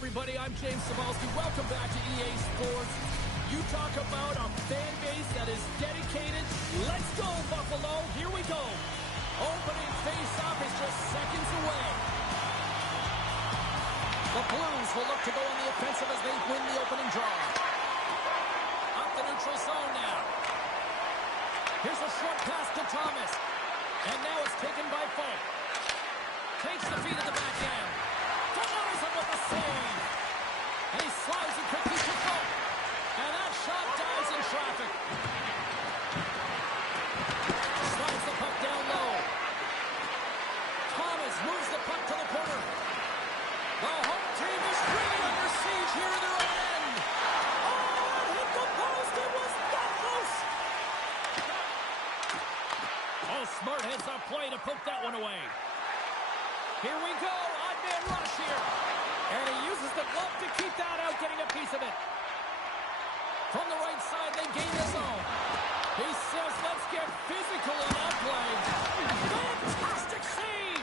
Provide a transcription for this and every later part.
everybody, I'm James Cebulski. Welcome back to EA Sports. You talk about a fan base that is dedicated. Let's go, Buffalo. Here we go. Opening face-off is just seconds away. The Blues will look to go on the offensive as they win the opening draw. Up the neutral zone now. Here's a short pass to Thomas. And now it's taken by Folk. Takes the feed at the back end. Denies him with a save. And he slides it quickly to Folk. And that shot dies in traffic. Slides the puck down low. Thomas moves the puck to the corner. The home team is really under siege here in their own end. Oh, it hit the post. It was that close. Oh, smart heads-up play to poke that one away. Here we go. Odd man rush here. And he uses the glove to keep that out, getting a piece of it. From the right side, they gain the zone. He says, let's get physical in that play. Fantastic save!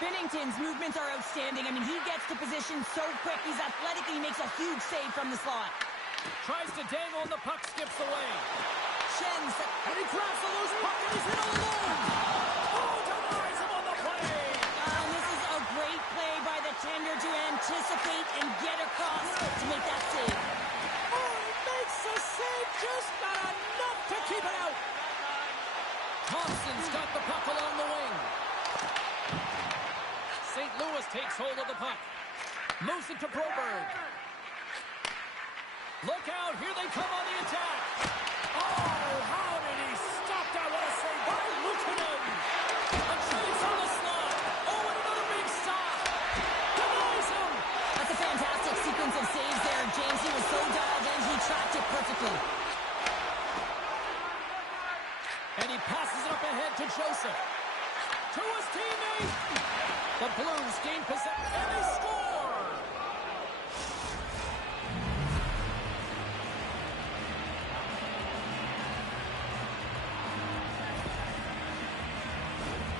Binnington's movements are outstanding. I mean, he gets to position so quick. He's athletic, and he makes a huge save from the slot. Tries to dangle, and the puck skips away. Schenz. And he grabs the loose puck, and he's in alone. Oh, denies him on the play. And this is a great play by the tender to anticipate and get across to make that save. Oh, he makes the save, just not enough to keep it out. Thompson's got the puck along the wing. St. Louis takes hold of the puck. Moves it to Broberg. Look out, here they come on the attack. Oh, how did he stop that? What a save by Luukkonen. A chase on the slot. Oh, and another big stop. Denies him. That's a fantastic sequence of saves there, James. He was so dialed in, he tracked it perfectly. And he passes it up ahead to Joseph. To his teammate. The Blues gain possession, and they score!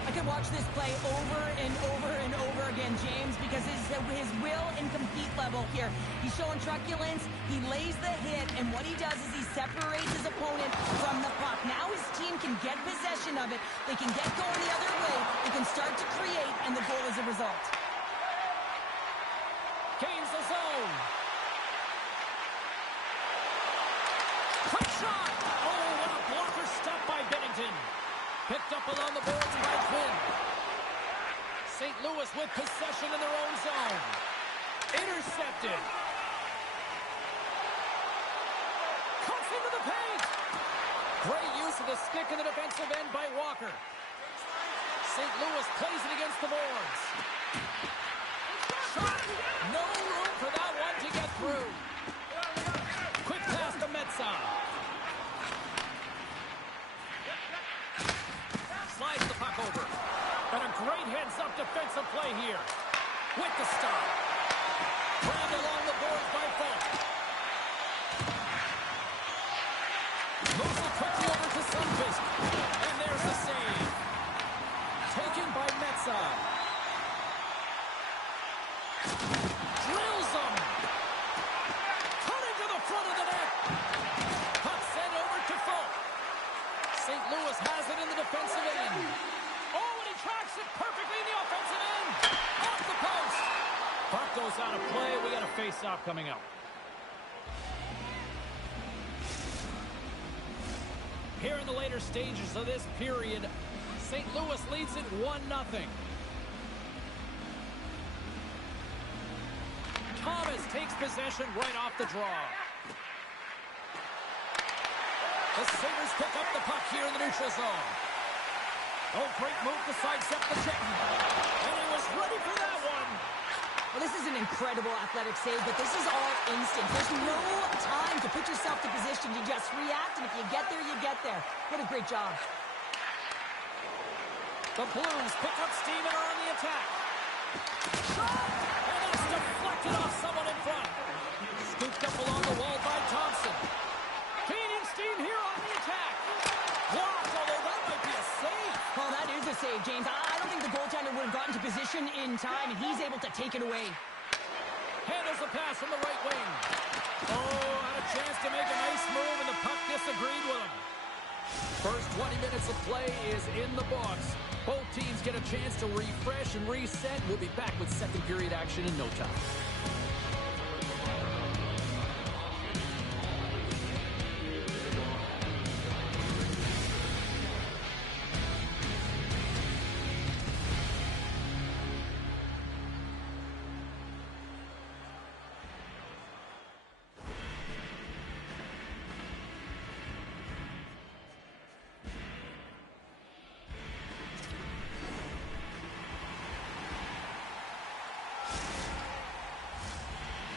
I could watch this play over and over and over again, James, because his will and compete level here. He's showing truculence, he lays the hit, and what he does is he separates his opponent from the puck. Now his team can get possession of it, they can get going the other way, they can start to create, and the goal is a result. Gains the zone. Quick shot! Oh, what a blocker stop by Binnington. Picked up along the boards by Quinn. St. Louis with possession in their own zone. Intercepted. Cuts into the paint. Great use of the stick in the defensive end by Walker. St. Louis plays it against the boards. Shot. No room for that one to get through. Quick pass to Mensah. Slides the puck over. And a great heads-up defensive play here. With the stop. Grabbed along the boards by Folk. Moves it quickly over to Sundqvist. And there's the save. Taken by Mensah. Drills him. Cut into the front of the net. Puck sent over to Folk. St. Louis has it in the defensive end. Oh, and he tracks it perfectly in the offensive end. Off the post. Puck goes out of play. We got a face-off coming up. Here in the later stages of this period, St. Louis leads it 1-0. Thomas takes possession right off the draw. The Sabres pick up the puck here in the neutral zone. Oh, great move to sidestep the check. And he was ready for that one. Well, this is an incredible athletic save, but this is all instant. There's no time to put yourself to position. You just react, and if you get there, you get there. What a great job. The Blues pick up steam and are on the attack. Shot! And that's deflected off someone in front. Scooped up along the wall by Thompson. Gaining steam here on the attack. Blocked, although that might be a save. Oh, that is a save, James. I don't think the goaltender would have gotten to position in time, and he's able to take it away. Handles the pass from the right wing. Oh, had a chance to make a nice move, and the puck disagreed with him. First 20 minutes of play is in the books. Both teams get a chance to refresh and reset. We'll be back with second period action in no time.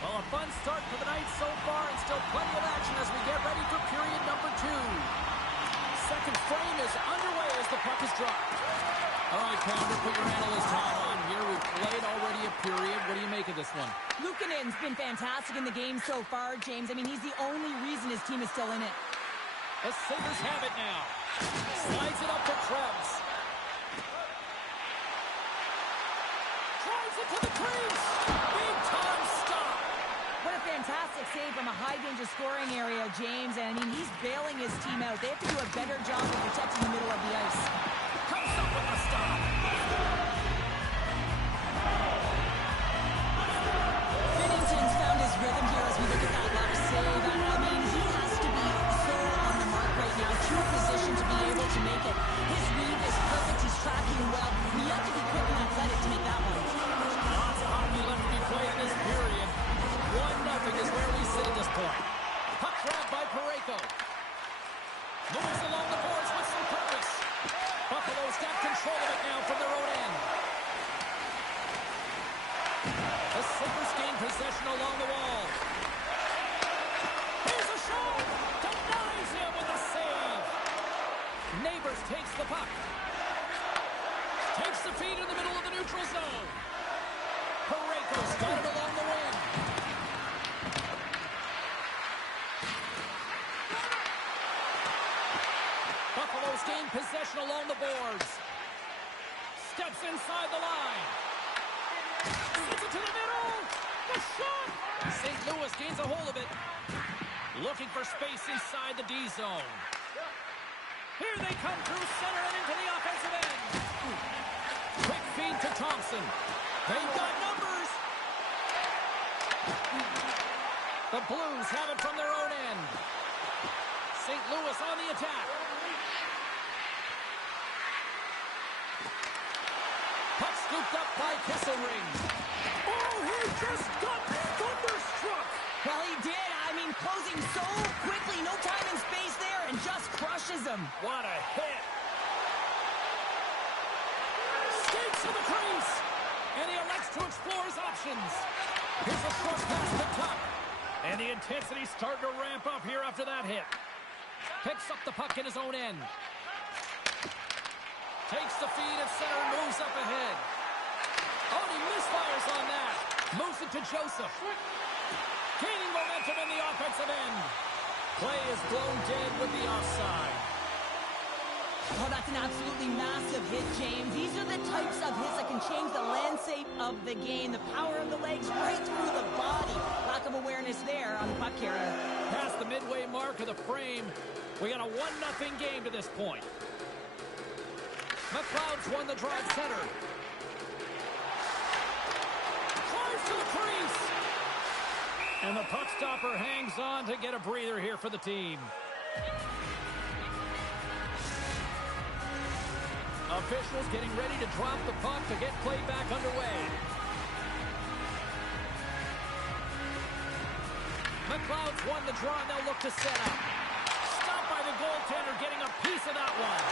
Well, a fun start for the night so far, and still plenty of action as we get ready for period number 2. Second frame is underway as the puck is dropped. All right, Pounder, put your analyst hat on here. We've played already a period. What do you make of this one? Luukkonen's been fantastic in the game so far, James. I mean, he's the only reason his team is still in it. The Sabres have it now. Slides it up to Krebs. Drives it to the crease. Big time stop. What a fantastic save from a high-danger scoring area, James. And, I mean, he's bailing his team out. They have to do a better job of protecting the middle of the ice. Comes up with a stop. Binnington's found his rhythm here as we look at that left save. I mean, he has to be so on the mark right now, true position to be able to make it. His read is perfect. He's tracking well. You have to be quick and athletic to make that one. Lots of hockey left to be played in this period. 1-0 is where we sit at this point. Puck grabbed by Parayko. Moves along the boards with some purpose. Buffalo's got control of it now from their own end. The Sabres gain possession along the wall. Here's a shot. Denies him with a save. Neighbors takes the puck. Takes the feed in the middle of the neutral zone. Parayko's got it along the wing. Buffalo's gained possession along the boards. Steps inside the line. Sends it to the middle. The shot. St. Louis gains a hold of it. Looking for space inside the D zone. Here they come through center and into the offensive end. Quick feed to Thompson. They've got numbers. The Blues have it from their own end. St. Louis on the attack. Puck scooped up by Kesselring. Oh, he just got thunderstruck. Well, he did. I mean, closing so quickly. No time and space there, and just crushes him. What a hit. Skates to the crease. And he elects to explore his options. Here's a short pass to Tuck. And the intensity's starting to ramp up here after that hit. Picks up the puck in his own end. Takes the feed at center and moves up ahead. Oh, he misfires on that. Moves it to Joseph. Gaining momentum in the offensive end. Play is blown dead with the offside. Oh, that's an absolutely massive hit, James. These are the types of hits that can change the landscape of the game. The power of the legs right through the body. Lack of awareness there on the puck carrier. Past the midway mark of the frame, we got a 1-0 game to this point. McLeod's won the drive center. Drives to the crease. And the puck stopper hangs on to get a breather here for the team. Officials getting ready to drop the puck to get play back underway. McLeod's won the draw, and they'll look to set up. Stopped by the goaltender, getting a piece of that one.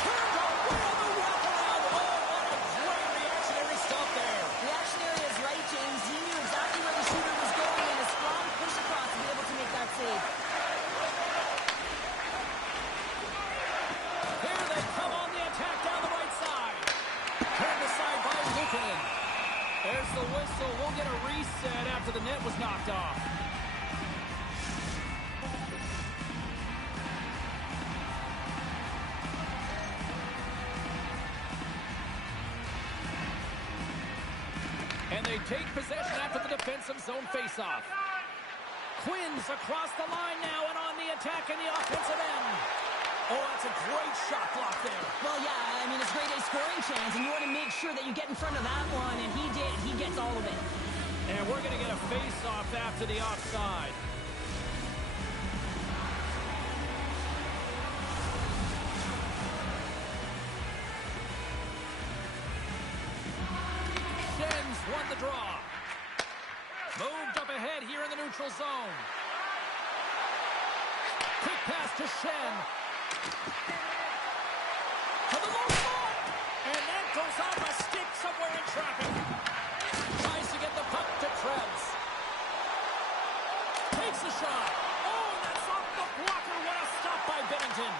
Turned away on the wraparound. Oh, what a great reactionary stop there. Reactionary is right, James. He knew exactly where the shooter was going, and a strong push across to be able to make that save. Here they come on the attack down the right side. Turned aside by Luukkonen. There's the whistle. We'll get a reset after the net was knocked off. And they They take possession after the defensive zone faceoff. Quinn's across the line now and on the attack in the offensive end. Oh, that's a great shot block there. Well, yeah, I mean, it's great a scoring chance, and you want to make sure that you get in front of that one, and he did. He gets all of it. And we're going to get a face-off after the offside. Shen's won the draw. Moved up ahead here in the neutral zone. Quick pass to Shen. To the low ball. And that goes off a stick somewhere in traffic. Tries to get the puck to Krebs. Takes a shot. Oh, that's off the blocker. What a stop by Bennington.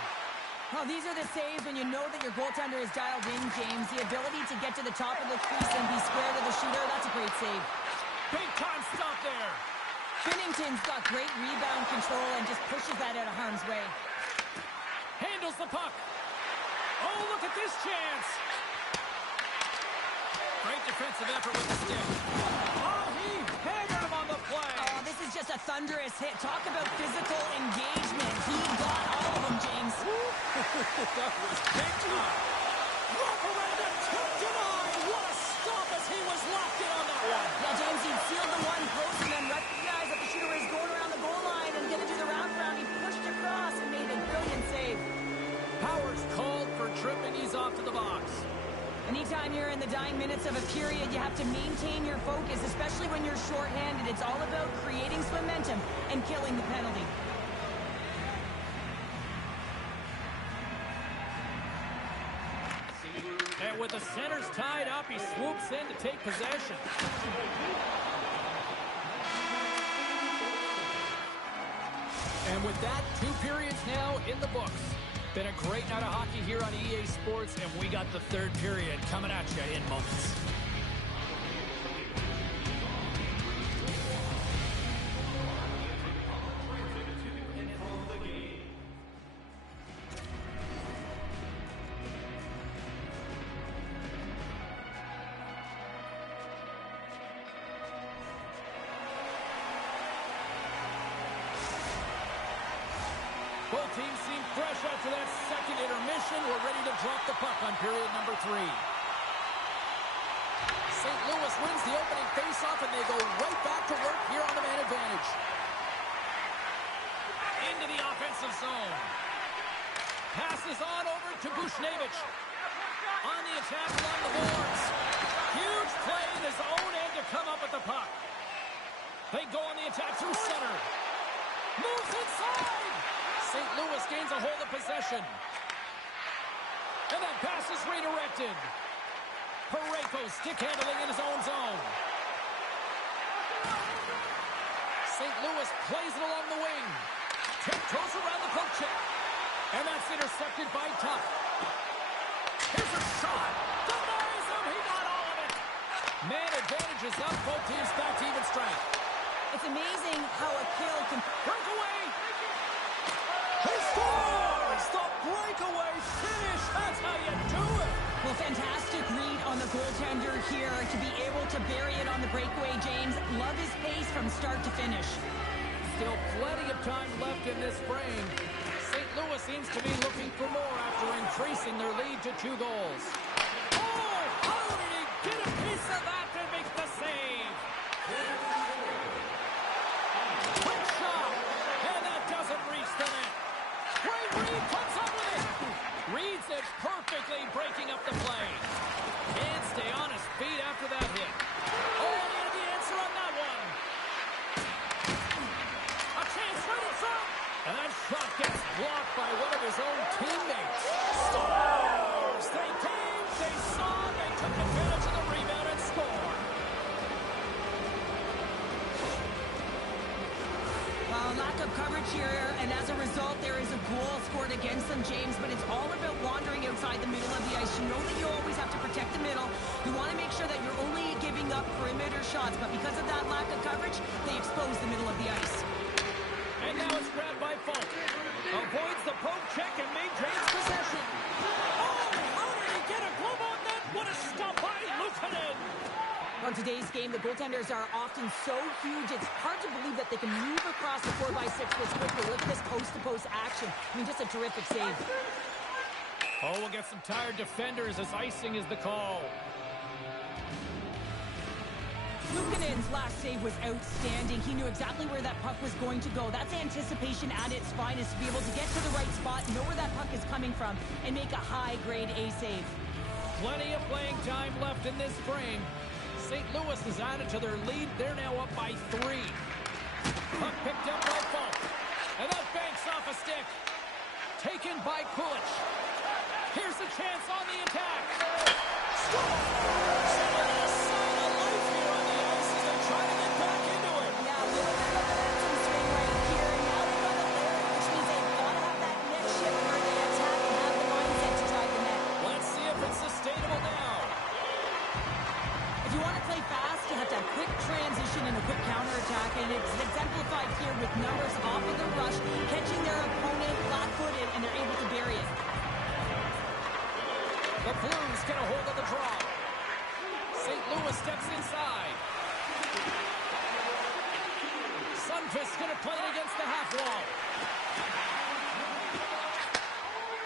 Well, these are the saves when you know that your goaltender is dialed in, James. The ability to get to the top of the crease and be square to the shooter, that's a great save. Big time stop there. Bennington's got great rebound control and just pushes that out of harm's way. Handles the puck. Oh, look at this chance. Great defensive effort with the stick. Oh, he hammered him on the play. Oh, this is just a thunderous hit. Talk about physical engagement. He got all of them, James. That was big time. Roperenda tipped it on. What a stop as he was locked in on that one. Yeah, James, he sealed the one post and then recognized that the shooter is going around the goal line and going to do the wraparound. He pushed across and made a brilliant save. Powers called for tripping. He's off to the box. Anytime you're in the dying minutes of a period, you have to maintain your focus, especially when you're shorthanded. It's all about creating some momentum and killing the penalty. And with the centers tied up, he swoops in to take possession. And with that, 2 periods now in the books. Been a great night of hockey here on EA Sports, and we got the 3rd period coming at you in moments. Both teams seem fresh after that second intermission. We're ready to drop the puck on period number 3. St. Louis wins the opening faceoff, and they go right back to work here on the man advantage. Into the offensive zone. Passes on over to Bushnevich. On the attack along the boards. Huge play in his own end to come up with the puck. They go on the attack through center. Moves inside. St. Louis gains a hold of possession. And that pass is redirected. Parayko stick handling in his own zone. St. Louis plays it along the wing. Tiptoes around the poke check. And that's intercepted by Tuck. Here's a shot. Denies him. He got all of it. Man advantage is up. Both teams back to even strength. It's amazing how a kill can... Breakaway. He scores! The breakaway finish! That's how you do it! Well, fantastic read on the goaltender here to be able to bury it on the breakaway, James. Love his pace from start to finish. Still plenty of time left in this frame. St. Louis seems to be looking for more after increasing their lead to 2 goals. Oh! How did he get a piece of that and make the save? Quick shot! And that doesn't reach the net. Great Reed comes up with it. Reads it perfectly, breaking up the play. Can't stay on his feet after that hit. Oh, he had the answer on that one. A chance right in front. And that shot gets blocked by one of his own teammates. Stars! They came, they saw, they took advantage of the rebound and scored. Lack of coverage here, and as a result, there is a goal scored against them, James, but it's all about wandering outside the middle of the ice. You know that you always have to protect the middle. You want to make sure that you're only giving up perimeter shots, but because of that lack of coverage, they expose the middle of the ice. And now it's grabbed by Falk. Avoids the poke check and maintains possession. Oh, how did he get a glove on that? What a stop by Luukkonen. On today's game, the goaltenders are often so huge, it's hard to believe that they can move across the 4x6 this quickly. Look at this post-to-post action. I mean, just a terrific save. Oh, we'll get some tired defenders as icing is the call. Luukkonen's last save was outstanding. He knew exactly where that puck was going to go. That's anticipation at its finest, to be able to get to the right spot, know where that puck is coming from, and make a high-grade A save. Plenty of playing time left in this frame. St. Louis has added to their lead. They're now up by 3. Puck picked up by Falk. And that banks off a stick. Taken by Kulich. Here's a chance on the attack. Score! Life here on the ice as they try to get back into it. Yeah, a little bit of a momentum swing right here. Now they've got a Larry, which means they've got to have that net shift where they attack and have the mindset to drive the net. Let's see if it's sustainable now. If you want to play fast, you have to have quick transition and a quick counterattack, and it's exemplified here with numbers off of the rush, catching their opponent flat-footed, and they're able to bury it. The Blues get a hold of the draw. St. Louis steps inside. Sundqvist going to play it against the half wall.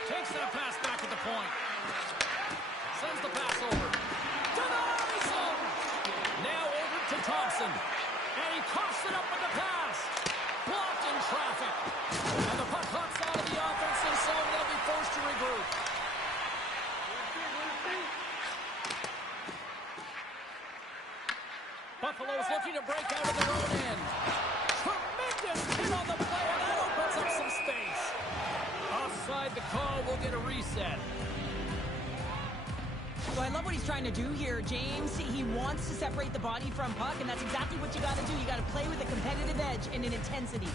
Takes that pass back at the point. Sends the pass over. To the high zone. Now over to Thompson. And he coughs it up with the pass. Blocked in traffic. And the puck hops out of the offensive zone. They'll be forced to regroup. Buffalo's looking to break out of their own end. Tremendous hit on the play, and that opens up some space. Offside the call, will get a reset. So I love what he's trying to do here, James. He wants to separate the body from puck, and that's exactly what you got to do. You got to play with a competitive edge and an intensity.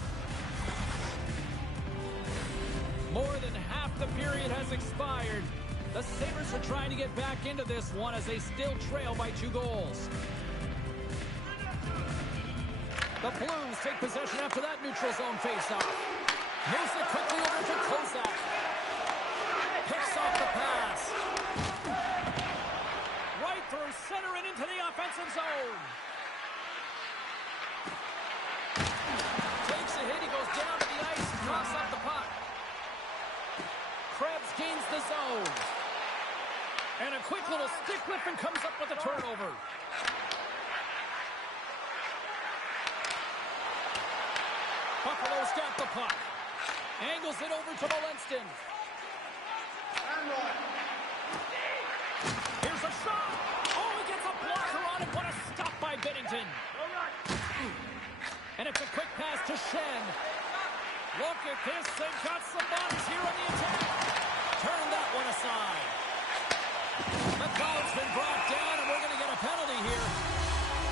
More than half the period has expired. The Sabres are trying to get back into this one as they still trail by 2 goals. The Blues take possession after that neutral zone faceoff. Moves it quickly over to Kozak. Picks off the pass. Right through center and into the offensive zone. Takes a hit. He goes down to the ice and drops off the puck. Krebs gains the zone. And a quick little stick lift and comes up with a turnover. Buffalo's got the puck. Angles it over to Molenston. Here's a shot. Oh, he gets a blocker on it. What a stop by Binnington. And it's a quick pass to Shen. Look at this. They've got some bodies here on the attack. Turn that one aside. McLeod's been brought down, and we're going to get a penalty here.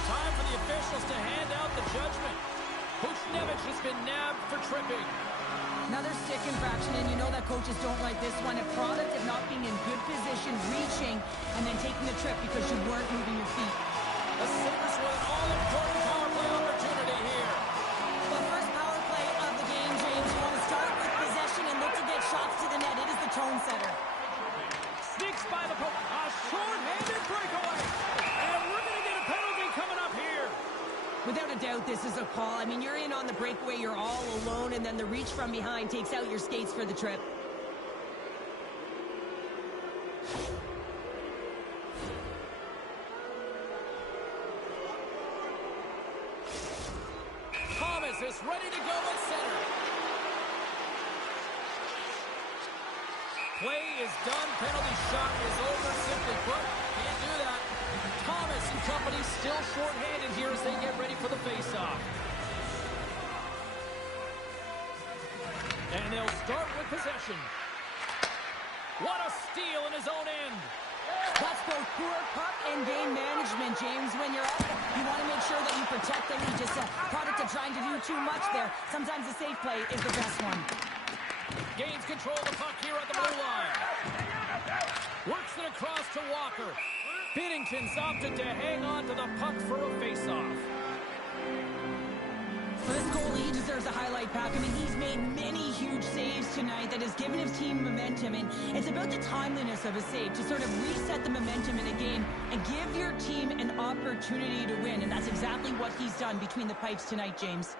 Time for the officials to hand out the judgment. Buchnevich has been nabbed for tripping. Another stick infraction, and you know that coaches don't like this one. A product of not being in good position, reaching, and then taking the trip because you weren't moving your feet. The Sabres with an all-important power play opportunity here. The first power play of the game, James. You want to start with possession and look to get shots to the net. It is the tone setter. Sneaks by the post. A short-handed breakaway. And we're going to get a penalty coming up here. Without a doubt, this is a call. I mean, you're in on the breakaway, you're all alone, and then the reach from behind takes out your skates for the trip. Thomas is ready to go at center. Play is done. Penalty shot is over. Simply put, can't do that. Thomas and company still short-handed here as they get ready for the face-off. And they'll start with possession. What a steal in his own end. That's both poor puck and game management, James. When you're up, you want to make sure that you protect them. You just a product of trying to do too much there. Sometimes a safe play is the best one. Gains control of the puck here at the blue line. Works it across to Walker. Binnington's opted to hang on to the puck for a face-off. For this goalie, he deserves a highlight pack. I mean, he's made many huge saves tonight that has given his team momentum, and it's about the timeliness of a save to sort of reset the momentum in a game and give your team an opportunity to win, and that's exactly what he's done between the pipes tonight, James.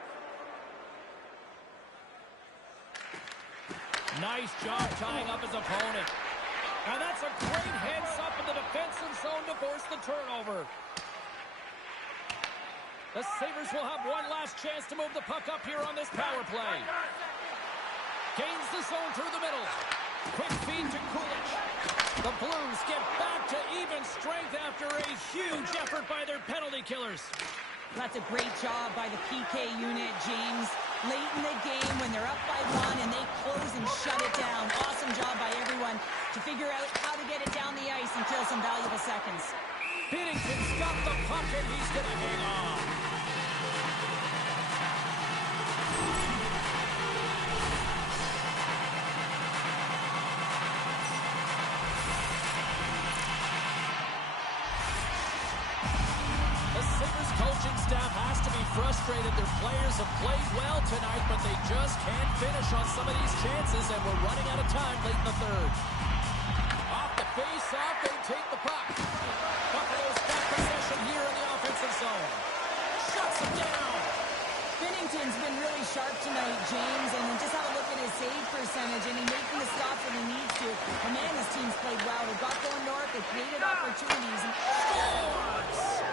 Nice job tying up his opponent. And that's a great heads-up in the defensive zone to force the turnover. The Sabres will have one last chance to move the puck up here on this power play. Gains the zone through the middle. Quick feed to Kulich. The Blues get back to even strength after a huge effort by their penalty killers. That's a great job by the PK unit, James. Late in the game when they're up by one and they close and shut it down. Awesome job by everyone to figure out how to get it down the ice and kill some valuable seconds. Binnington's got the puck and he's going to hang on. Coaching staff has to be frustrated. Their players have played well tonight, but they just can't finish on some of these chances, and we're running out of time late in the third. Off the face-off, they take the puck. Buffalo's got possession here in the offensive zone. Shuts him down. Binnington's been really sharp tonight, James, and just have a look at his save percentage, and he's making the stops when he needs to. And man, his team's played well. They've got going north, they created opportunities, and scores!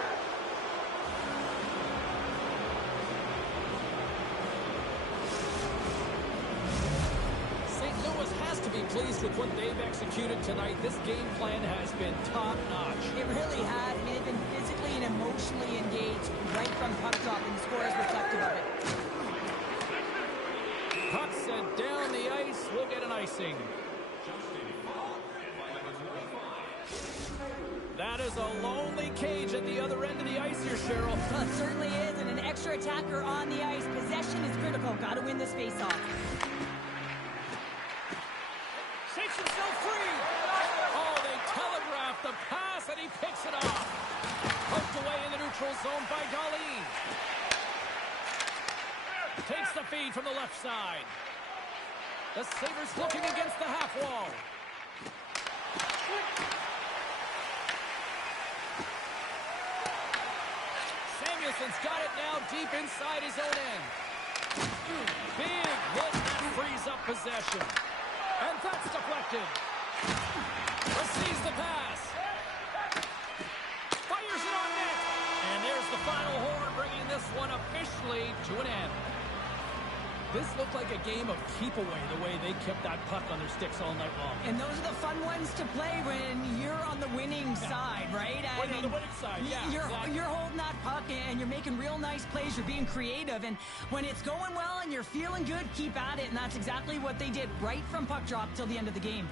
Pleased with what they've executed tonight. This game plan has been top-notch. It really has. I mean, they've been physically and emotionally engaged right from puck drop, and the score is reflective of it. Puck sent down the ice. We'll get an icing. That is a lonely cage at the other end of the ice here, Cheryl. Well, it certainly is, and an extra attacker on the ice. Possession is critical. Got to win this face-off. Shakes himself free. Oh, they telegraphed the pass, and he picks it off. Poked away in the neutral zone by Dahlin. Takes the feed from the left side. The Sabres looking against the half wall. Samuelson's got it now deep inside his own end. Big hit that frees up possession. And that's deflected. Receives the pass. Fires it on net. And there's the final horn, bringing this one officially to an end. This looked like a game of keep away, the way they kept that puck on their sticks all night long. And those are the fun ones to play when you're on the winning side, right? When you're on the winning side, yeah. You're holding that puck and you're making real nice plays. You're being creative. And when it's going well and you're feeling good, keep at it. And that's exactly what they did right from puck drop till the end of the game.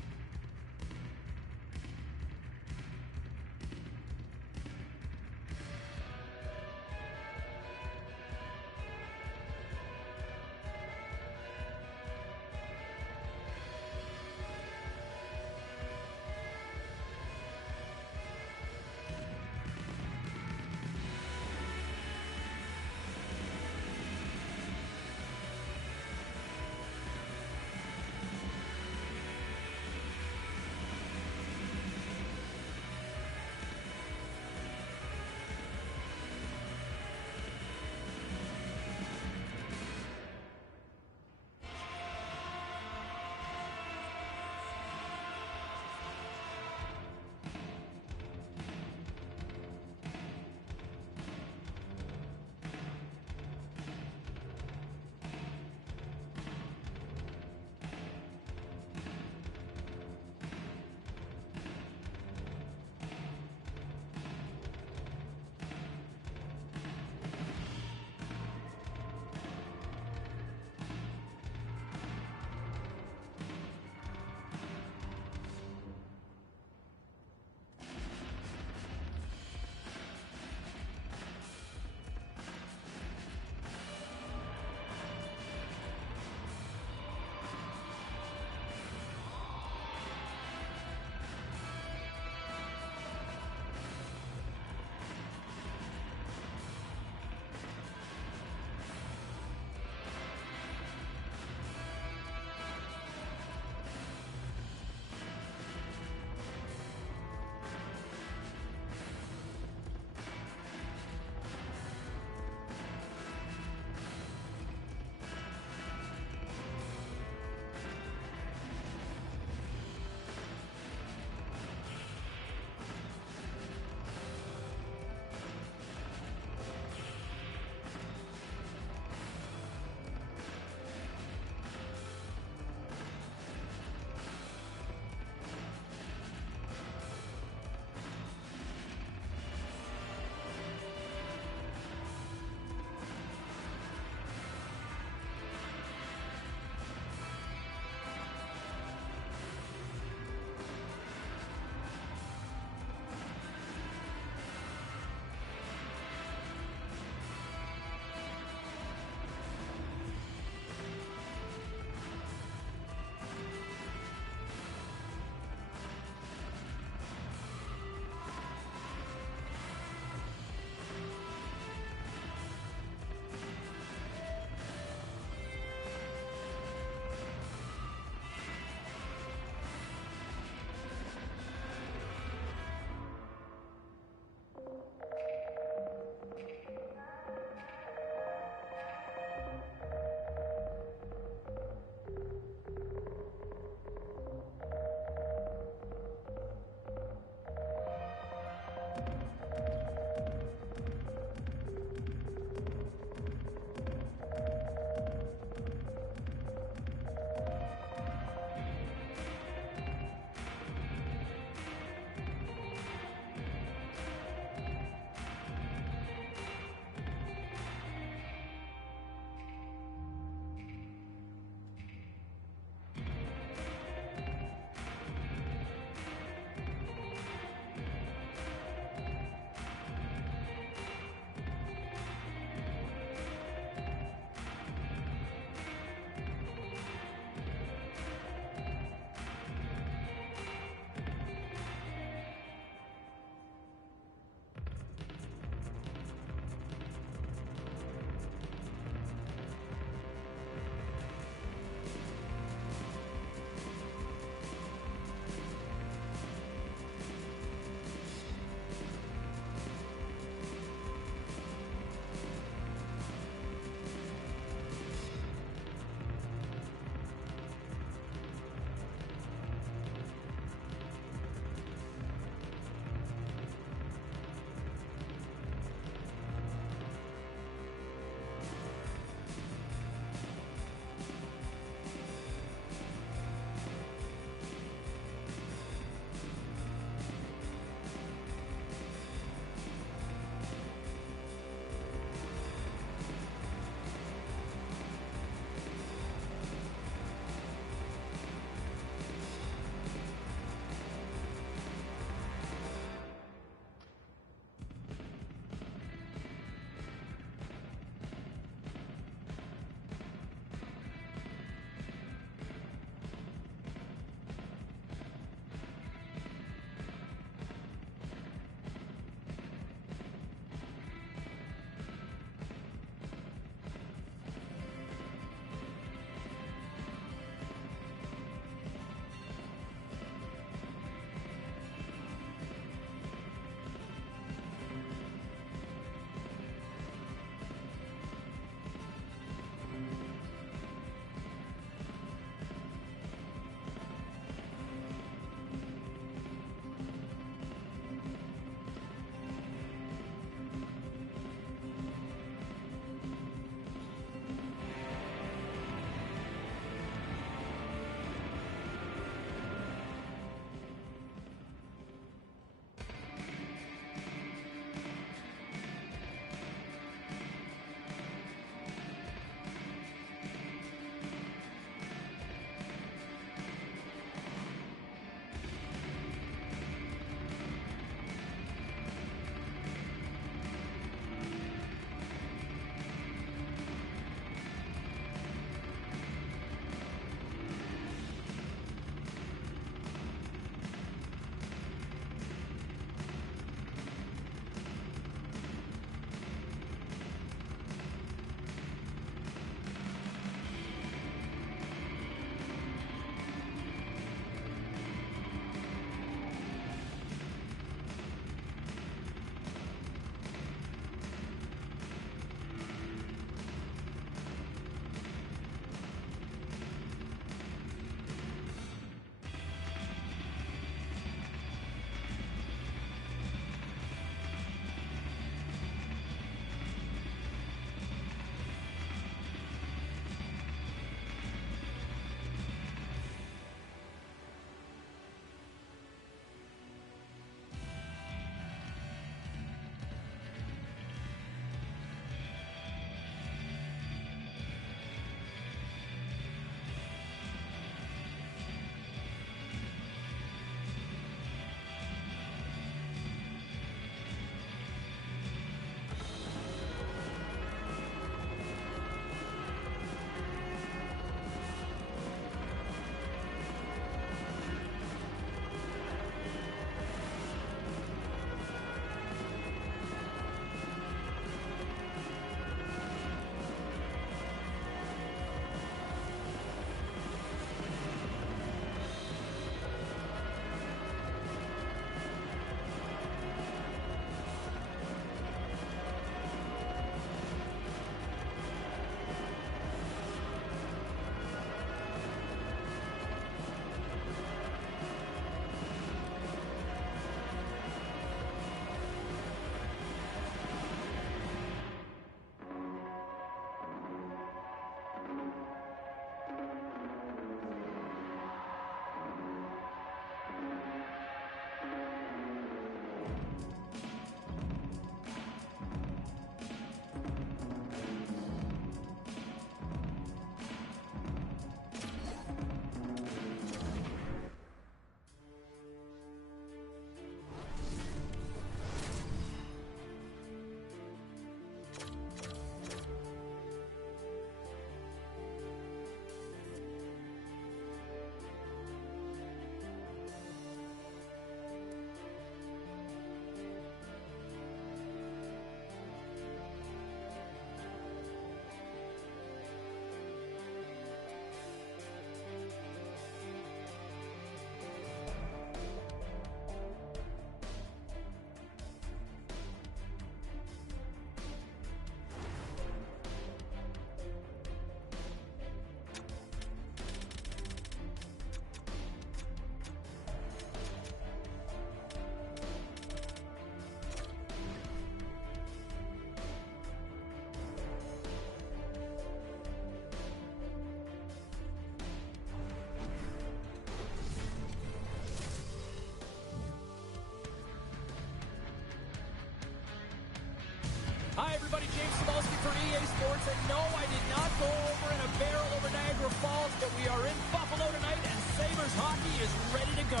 Hi, everybody. James Cebulski for EA Sports. And no, I did not go over in a barrel over Niagara Falls, but we are in Buffalo tonight, and Sabres hockey is ready to go.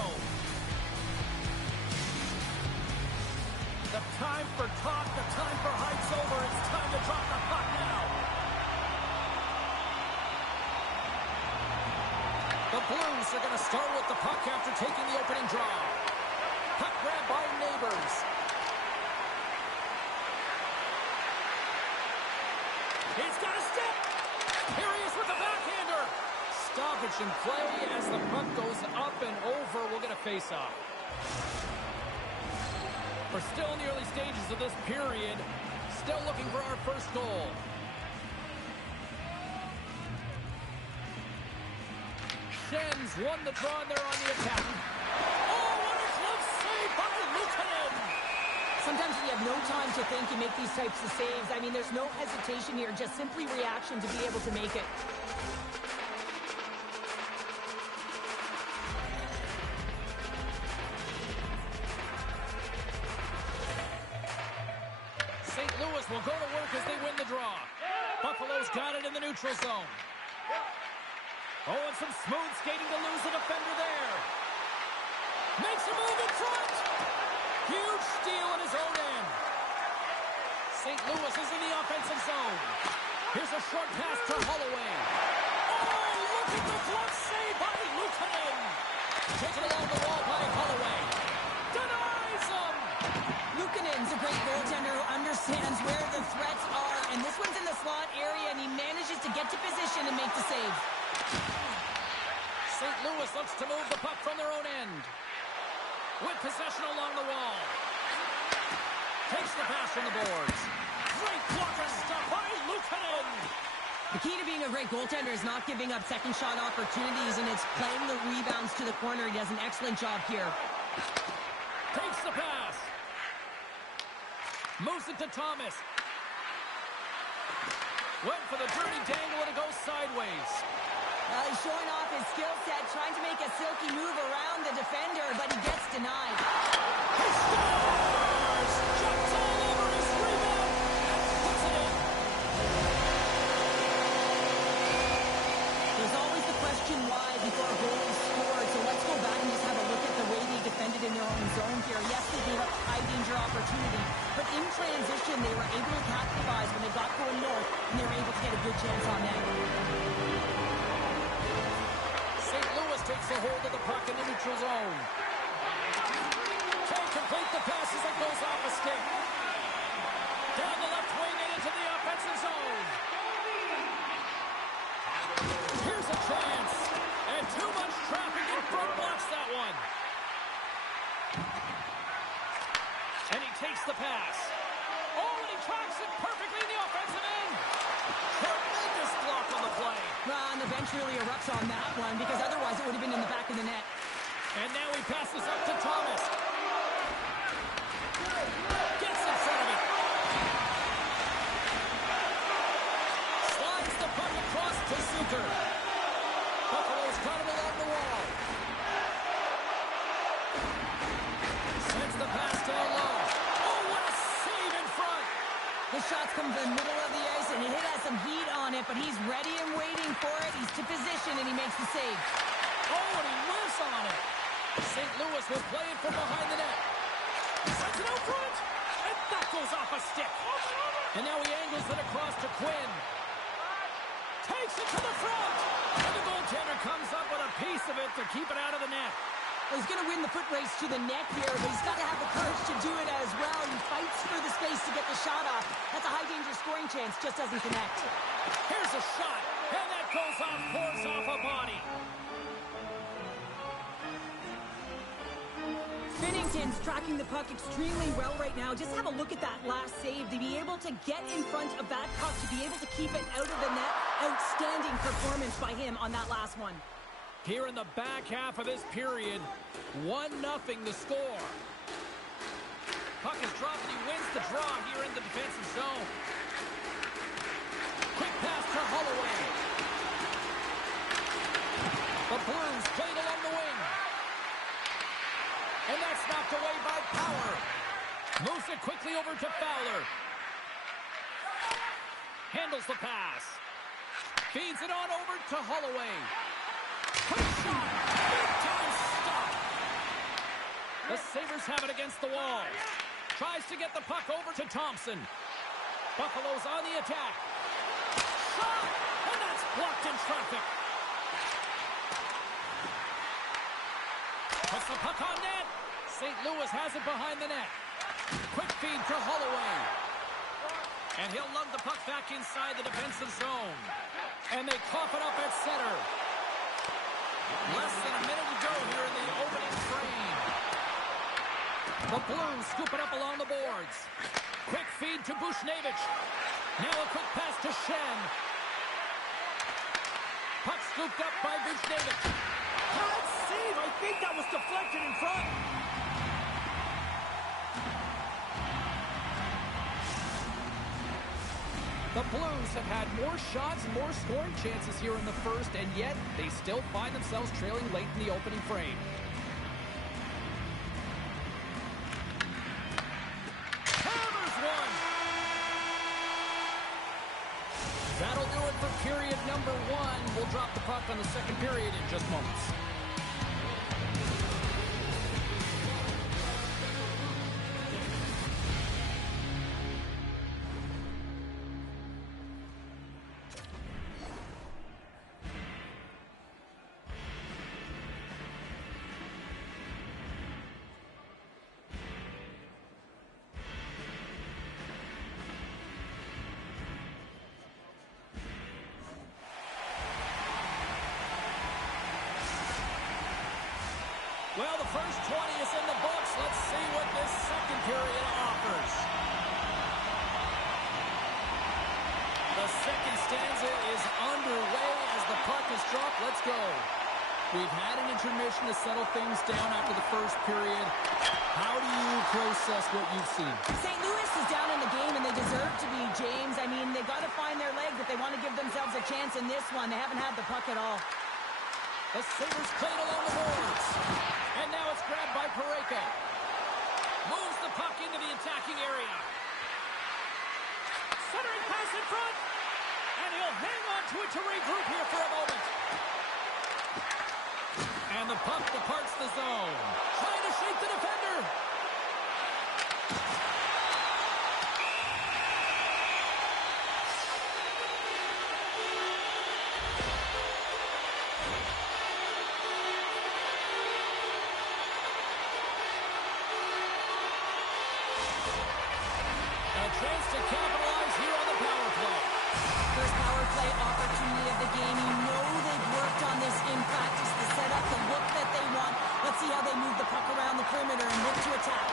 The time for talk, the time for hype's over. It's time to drop the puck now. The Blues are going to start with the puck after taking the opening draw. Puck grab by Neighbors. He's got a step. Here he is with the backhander. Stoppage in play as the puck goes up and over. We'll get a face-off. We're still in the early stages of this period. Still looking for our first goal. Shen's won the draw and they're on the attack. Oh, what a glove save by Luukkonen! Sometimes when you have no time to think, you make these types of saves. I mean, there's no hesitation here, just simply reaction to be able to make it. St. Louis will go to work as they win the draw. Buffalo's got it in the neutral zone. Oh, and some smooth skating to lose the defender there. Makes a move in front. Huge steal in his own end. St. Louis is in the offensive zone. Here's a short pass to Holloway. Oh, look at the glove save by Luukkonen. Taken along the wall by Holloway. Denies him. Luukkonen's a great goaltender who understands where the threats are, and this one's in the slot area, and he manages to get to position and make the save. St. Louis looks to move the puck from their own end. With possession along the wall. Takes the pass from the boards. Great blocker stop by Luukkonen. The key to being a great goaltender is not giving up second shot opportunities, and it's playing the rebounds to the corner. He does an excellent job here. Takes the pass. Moves it to Thomas. Went for the dirty dangle and it goes sideways. He's showing off his skill set, trying to make a silky move around the defender, but he gets denied. He scores! Jumps all over his rebound and puts it in. There's always the question why before a goal is scored, so let's go back and just have a look at the way they defended in their own zone here. Yes, they gave up high danger opportunity, but in transition they were able to capitalize when they got going north, and they were able to get a good chance on that. St. Louis takes a hold of the puck in the neutral zone. Can't complete the pass as it goes off a stick. Down the left wing and into the offensive zone. Here's a chance. And too much traffic in front blocks that one. And he takes the pass. Oh, and he tracks it perfectly in the offensive end. Tremendous block on the play. And the bench really erupts on that one, because otherwise it would have been in the back of the net. And now he passes up to Thomas. Gets in front of it. Slides the puck across to Zucker. Buffalo's got him along the wall. Sends the pass down low. Oh, what a save in front. The shots come from the middle of the ice, and it has some heat on it, but he's ready and waiting for it. He's to position, and he makes the save. Oh, and he whiffs on it. St. Louis will play it from behind the net. Sends it out front, and that goes off a stick. And now he angles it across to Quinn. Takes it to the front. And the goaltender comes up with a piece of it to keep it out of the net. Well, he's going to win the foot race to the net here, but he's got to have the courage to do it as well. He fights for the space to get the shot off. That's a high-danger scoring chance, just doesn't connect. Here's a shot, and that goes off, pours off a body. Binnington's tracking the puck extremely well right now. Just have a look at that last save. To be able to get in front of that puck, to be able to keep it out of the net, outstanding performance by him on that last one. Here in the back half of this period, 1-0 the score. Puck is dropped and he wins the draw here in the defensive zone. Quick pass to Holloway. The Blues played along the wing. And that's knocked away by Power. Moves it quickly over to Fowler. Handles the pass. Feeds it on over to Holloway. Quick shot. Big time stop. The Sabres have it against the wall. Tries to get the puck over to Thompson. Buffalo's on the attack. Shot! And that's blocked in traffic. Puts the puck on net. St. Louis has it behind the net. Quick feed to Holloway. And he'll lug the puck back inside the defensive zone. And they cough it up at center. Less than a minute to go here in the opening frame. The Blues scoop it up along the boards. Quick feed to Bushnevich. Now a quick pass to Shen. Puck scooped up by Bushnevich. Hard save. I think that was deflected in front. The Blues have had more shots, more scoring chances here in the first, and yet they still find themselves trailing late in the opening frame. Hammers one! That'll do it for period number one. We'll drop the puck on the second period in just moments. Well, the first 20 is in the books. Let's see what this second period offers. The second stanza is underway as the puck is dropped. Let's go. We've had an intermission to settle things down after the first period. How do you process what you've seen? St. Louis is down in the game, and they deserve to be, James. I mean, they got to find their legs if they want to give themselves a chance in this one. They haven't had the puck at all. The Sabres played along the boards. And now it's grabbed by Parayko. Moves the puck into the attacking area. Centering pass in front. And he'll hang on to it to regroup here for a moment. And the puck departs the zone. Trying to shake the defender. Chance to capitalize here on the power play. First power play opportunity of the game. You know they've worked on this in practice to set up the look that they want. Let's see how they move the puck around the perimeter and look to attack.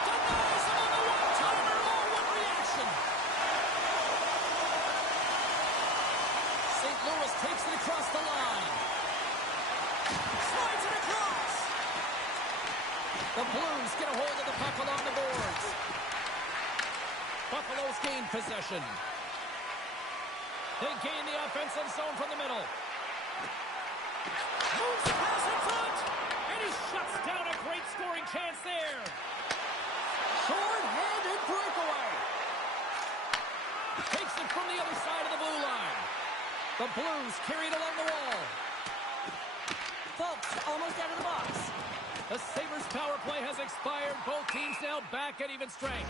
Denies him on the one-timer. Oh, what reaction! St. Louis takes it across the line. Slides it across. The Blues get a hold of the puck along the boards. Buffalo's gained possession. They gain the offensive zone from the middle. Moves the pass in front. And he shuts down a great scoring chance there. Short-handed breakaway. Takes it from the other side of the blue line. The Blues carry it along the wall. Folks, almost out of the box. The Sabres power play has expired. Both teams now back at even strength.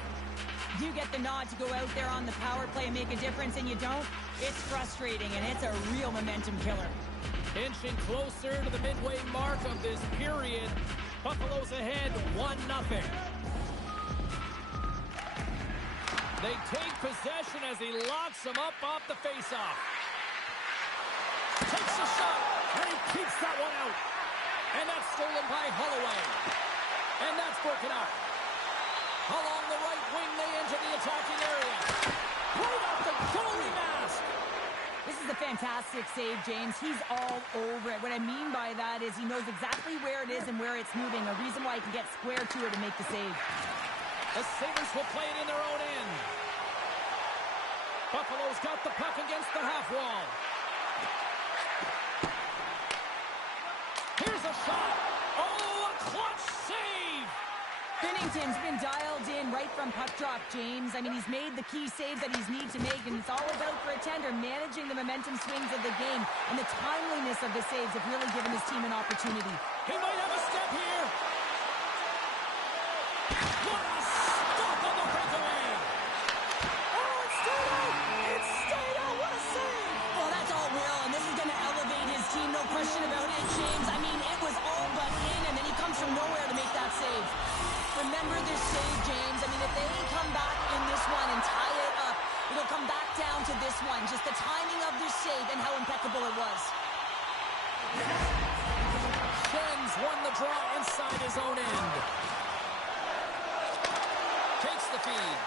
You get the nod to go out there on the power play and make a difference, and you don't. It's frustrating, and it's a real momentum killer. Inching closer to the midway mark of this period. Buffalo's ahead 1-0. They take possession as he locks them up off the faceoff. Takes a shot, and he keeps that one out. And that's stolen by Holloway. And that's broken up. Along the right wing, they enter the attacking area. Right off the goalie mask. This is a fantastic save, James. He's all over it. What I mean by that is he knows exactly where it is and where it's moving. A reason why he can get square to it and make the save. The Sabres will play it in their own end. Buffalo's got the puck against the half wall. Here's a shot. Oh, a clutch save. Vinny, Binnington's been dialed in right from puck drop, James. I mean, he's made the key saves that he's need to make, and it's all about for a tender managing the momentum swings of the game, and the timeliness of the saves have really given his team an opportunity. He might have a step here. What a stop on the breakaway. Oh, it stayed out. It stayed out. What a save. Well, that's all Will, and this is going to elevate his team, no question about it, James. I mean, it was all but in, and then he comes from nowhere to make that save. Remember this save, James. I mean, if they come back in this one and tie it up, it'll come back down to this one. Just the timing of this save and how impeccable it was. Schenns won the draw inside his own end. Takes the feed.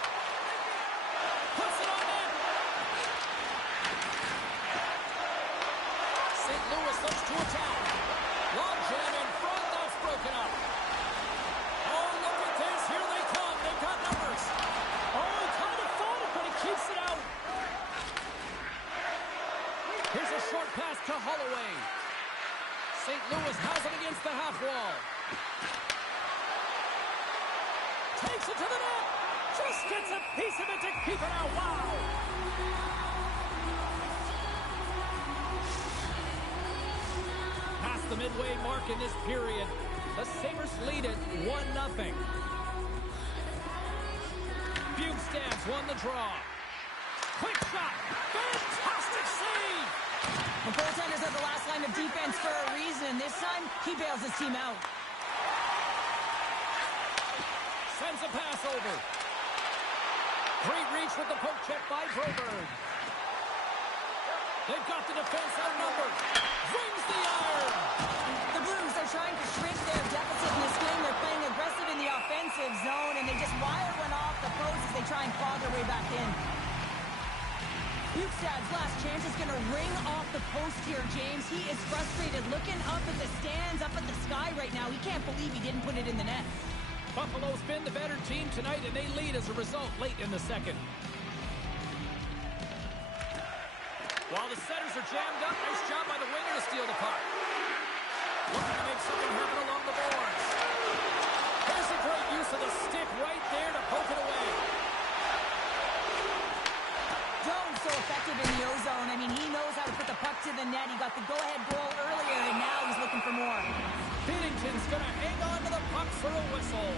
Puts it on net. St. Louis looks to attack. Long jam in front. That's broken up. Oh, look at this. Here they come. They've got numbers. Oh, he kind of fought it, but he keeps it out. Here's a short pass to Holloway. St. Louis has it against the half wall. Takes it to the net. Just gets a piece of it to keep it out. Wow. Past the midway mark in this period, the Sabres lead it 1-0. BUF won the draw. Quick shot. Fantastic save. The goaltenders are the last line of defense for a reason. This time, he bails his team out. Sends a pass over. Great reach with the poke check by Broberg. They've got the defense outnumbered. Rings the iron. The Blues are trying to shrink their deficit in this game. They're playing aggressive in the offensive zone, and they just wire one off the post as they try and claw their way back in. Bukestad's last chance is going to ring off the post here, James. He is frustrated, looking up at the stands, up at the sky right now. He can't believe he didn't put it in the net. Buffalo's been the better team tonight, and they lead as a result late in the second. While the setters are jammed up, nice job by the winger to steal the puck. Looking to make something happen along the boards. There's a great use of the stick right there to poke it away. Jones so effective in the O-zone. I mean, he knows how to put the puck to the net. He got the go-ahead goal earlier, and now he's looking for more. Binnington's going to hang on to the puck for a whistle.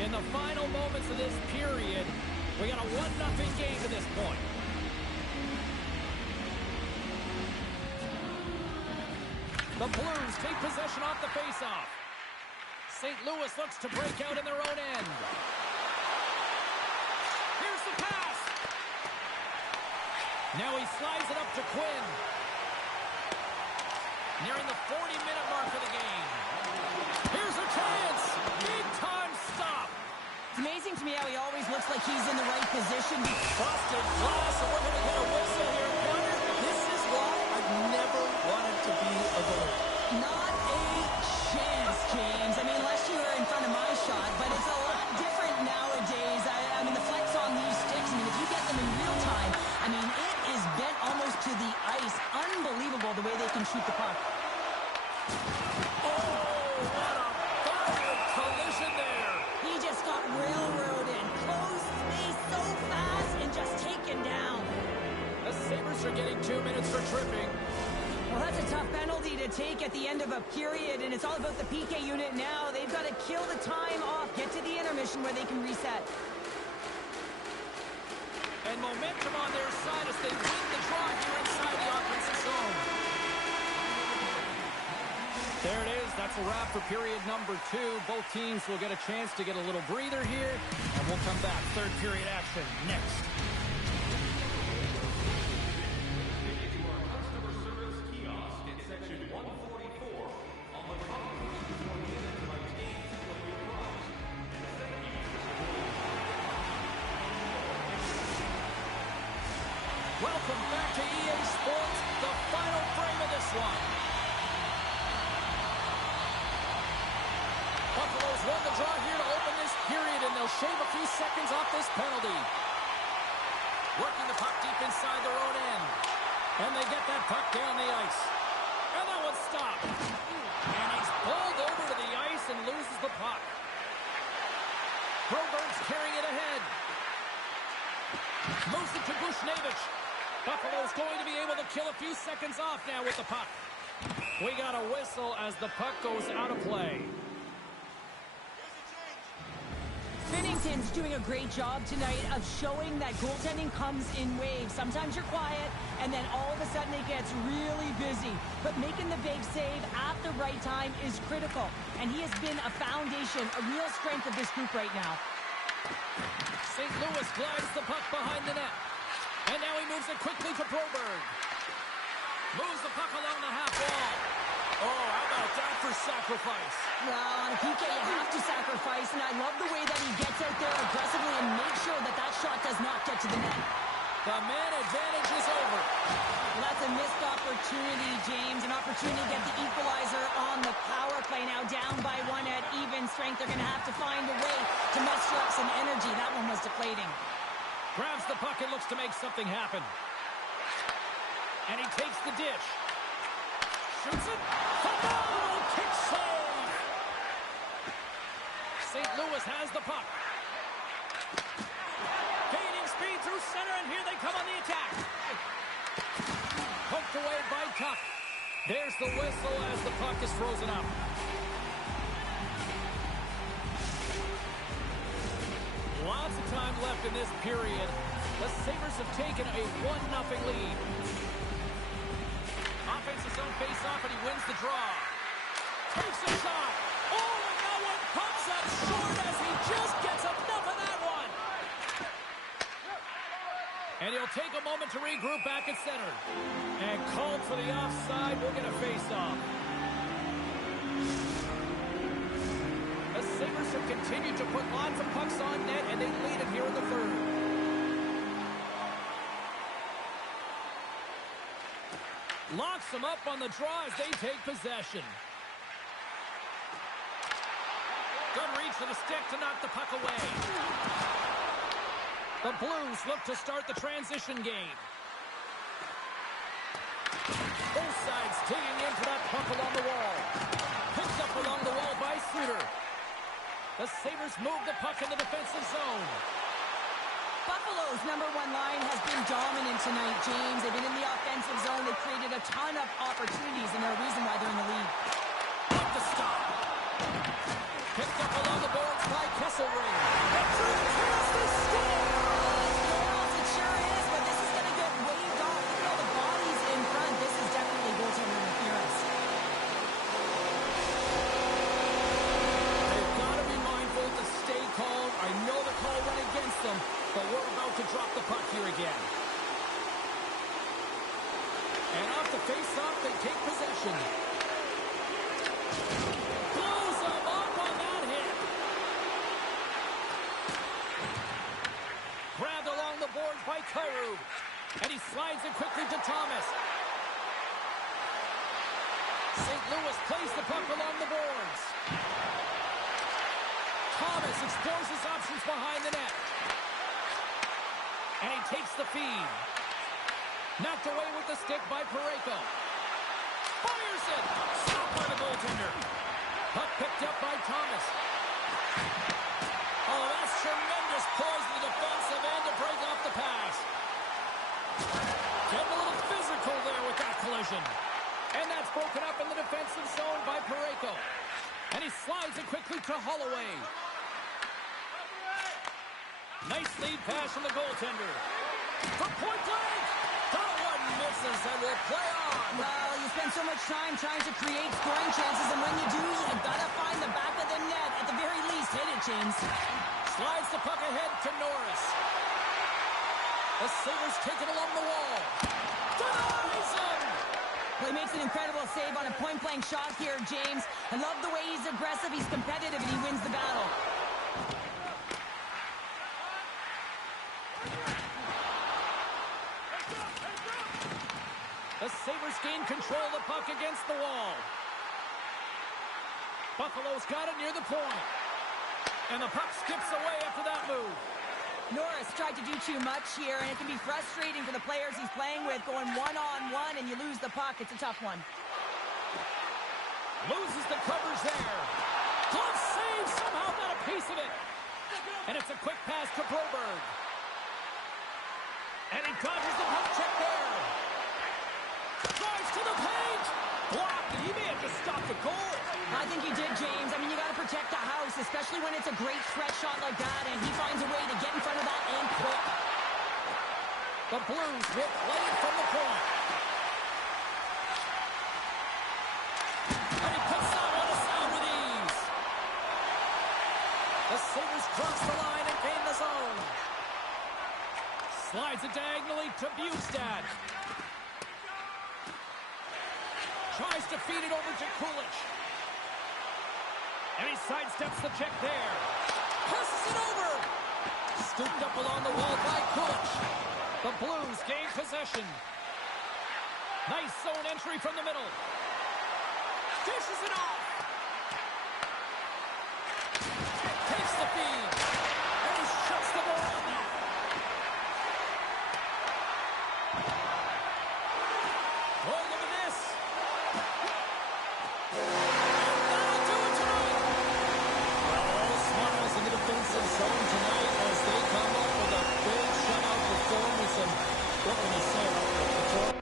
In the final moments of this period, we got a 1-0 game to this point. The Blues take possession off the faceoff. St. Louis looks to break out in their own end. Here's the pass. Now he slides it up to Quinn. Nearing the 40-minute mark of the game. Here's a chance. Big-time stop. It's amazing to me how he always looks like he's in the right position. Busted glass, and we're going to get a whistle here. Gunner, this is why I've never wanted to be a goalie. Not a chance, James. I mean, unless you were in front of my shot, but it's a lot different nowadays. I mean, the flex on these sticks, I mean, if you get them in real time, I mean, it is bent almost to the ice. Unbelievable the way they can shoot the puck. Oh, what a violent collision there. He just got railroaded. Close space so fast and just taken down. The Sabres are getting 2 minutes for tripping. Well, that's a tough penalty to take at the end of a period, and it's all about the PK unit now. They've got to kill the time off, get to the intermission where they can reset. And momentum on their side as they win the draw here inside the offensive zone. There it is. That's a wrap for period number 2. Both teams will get a chance to get a little breather here, and we'll come back. Third period action next. Welcome back to EA Sports, the final frame of this one. Buffalo's won the draw here to open this period, and they'll shave a few seconds off this penalty. Working the puck deep inside their own end. And they get that puck down the ice. And that one's stopped. And he's pulled over to the ice loose and loses the puck. Broberg's carrying it ahead. Moves it to Bushnevich. Buffalo's going to be able to kill a few seconds off now with the puck. We got a whistle as the puck goes out of play. Binnington's doing a great job tonight of showing that goaltending comes in waves. Sometimes you're quiet, and then all of a sudden it gets really busy. But making the big save at the right time is critical. And he has been a foundation, a real strength of this group right now. St. Louis glides the puck behind the net. And now he moves it quickly to Broberg. Moves the puck along the half wall. Oh, how about that for sacrifice? Well, on a PK, you have to sacrifice, and I love the way that he gets out there aggressively and makes sure that that shot does not get to the net. The man advantage is over. Well, that's a missed opportunity, James. An opportunity to get the equalizer on the power play. Now down by one at even strength. They're going to have to find a way to muster up some energy. That one was deflating. Grabs the puck and looks to make something happen. And he takes the dish. Shoots it. Phenomenal kick save. St. Louis has the puck. Gaining speed through center, and here they come on the attack. Poked away by Tuck. There's the whistle as the puck is frozen up. Lots of time left in this period. The Sabres have taken a 1-0 lead. Offensive zone face-off, and he wins the draw. Takes a shot. Oh, and that one comes up short as he just gets enough of that one. And he'll take a moment to regroup back at center. And called for the offside. We'll get a face-off. The Sabres have continued to put lots of pucks on net, and they lead it here in the third. Locks them up on the draw as they take possession. Good reach to the stick to knock the puck away. The Blues look to start the transition game. Both sides digging into that puck along the wall. Picked up along the wall by Suter. The Sabres move the puck in the defensive zone. Buffalo's number one line has been dominant tonight, James. They've been in the offensive zone. They've created a ton of opportunities, and they're a reason why they're in the lead. Up the stop. Picked up along the boards by Kesselring. It's across the stick. Girls, it sure is, but this is going to get waved off. Look at all the bodies in front. This is definitely goaltender interference. They've got to be mindful to stay calm. I know the call went against them, but we're about to drop the puck here again. And off the face-off, they take possession. Blows them up on that hit. Grabbed along the boards by Kyrou. And he slides it quickly to Thomas. St. Louis plays the puck along the boards. Thomas explores his options behind the net. And he takes the feed. Knocked away with the stick by Parayko. Fires it! Stopped by the goaltender. Puck picked up by Thomas. Oh, that's tremendous poise in the defensive end to break off the pass. Getting a little physical there with that collision. And that's broken up in the defensive zone by Parayko. And he slides it quickly to Holloway. Nice lead pass from the goaltender. For point blank! That one misses and will play on. Well, you spend so much time trying to create scoring chances, and when you do, you gotta find the back of the net. At the very least, hit it, James. Slides the puck ahead to Norris. The Sabres take it along the wall. Denies him! Well, he makes an incredible save on a point-blank shot here, James. I love the way he's aggressive, he's competitive, and he wins the battle. The Sabres gain control of the puck against the wall. Buffalo's got it near the point. And the puck skips away after that move. Norris tried to do too much here, and it can be frustrating for the players he's playing with, going one-on-one, and you lose the puck. It's a tough one. Loses the coverage there. Glove save, somehow got a piece of it. And it's a quick pass to Broberg. And he dodges the poke check there. Drives to the paint. Blocked. He may have just stopped the goal. I think he did, James. I mean, you got to protect the house, especially when it's a great stretch shot like that, and he finds a way to get in front of that and quick. The Blues will play it from the point. And he puts that on the sound with ease. The Sabres cross the line and gain the zone. Slides it diagonally to Bukestad. Tries to feed it over to Kulich. And he sidesteps the check there. Passes it over. Scooped up along the wall by Kulich. The Blues gain possession. Nice zone entry from the middle. Dishes it off. Takes the feed. And he shuts the ball on that. Oh, look at this. And that'll do it tonight. Well, all smiles in the defensive zone tonight as they come up with a big shutout performance. And what can you say about the performance?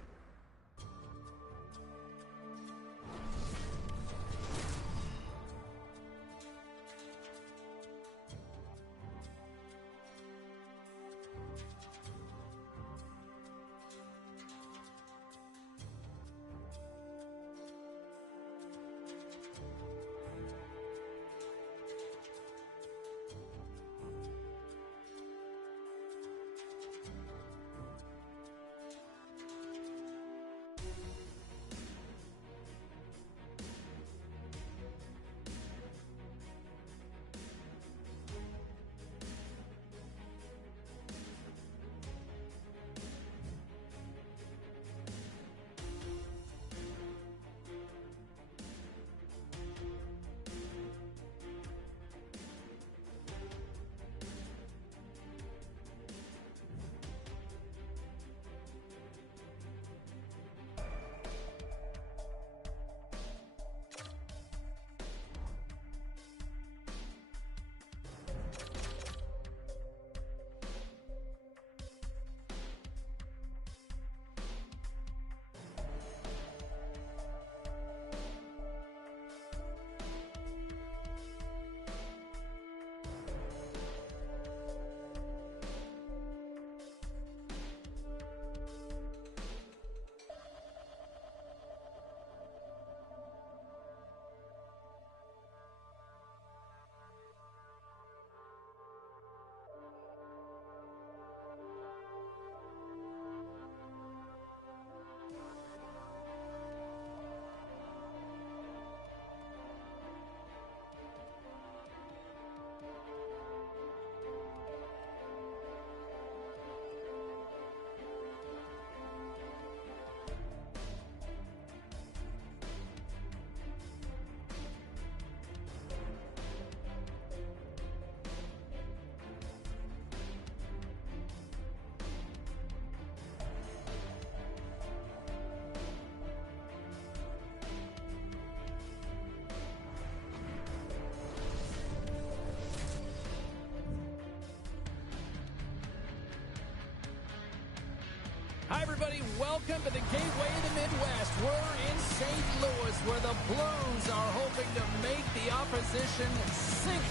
Hi, everybody. Welcome to the gateway of the Midwest. We're in St. Louis, where the Blues are hoping to make the opposition sink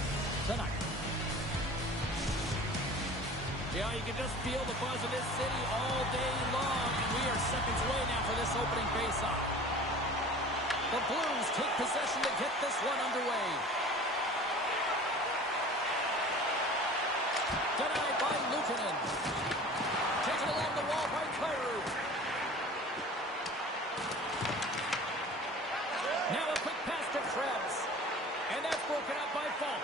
tonight. Yeah, you can just feel the buzz of this city all day long, and we are seconds away now for this opening faceoff. The Blues take possession to get this one underway. Denied by Luukkonen. Taken along the wall by Kyrou. Now a quick pass to Krebs. And that's broken up by Falk.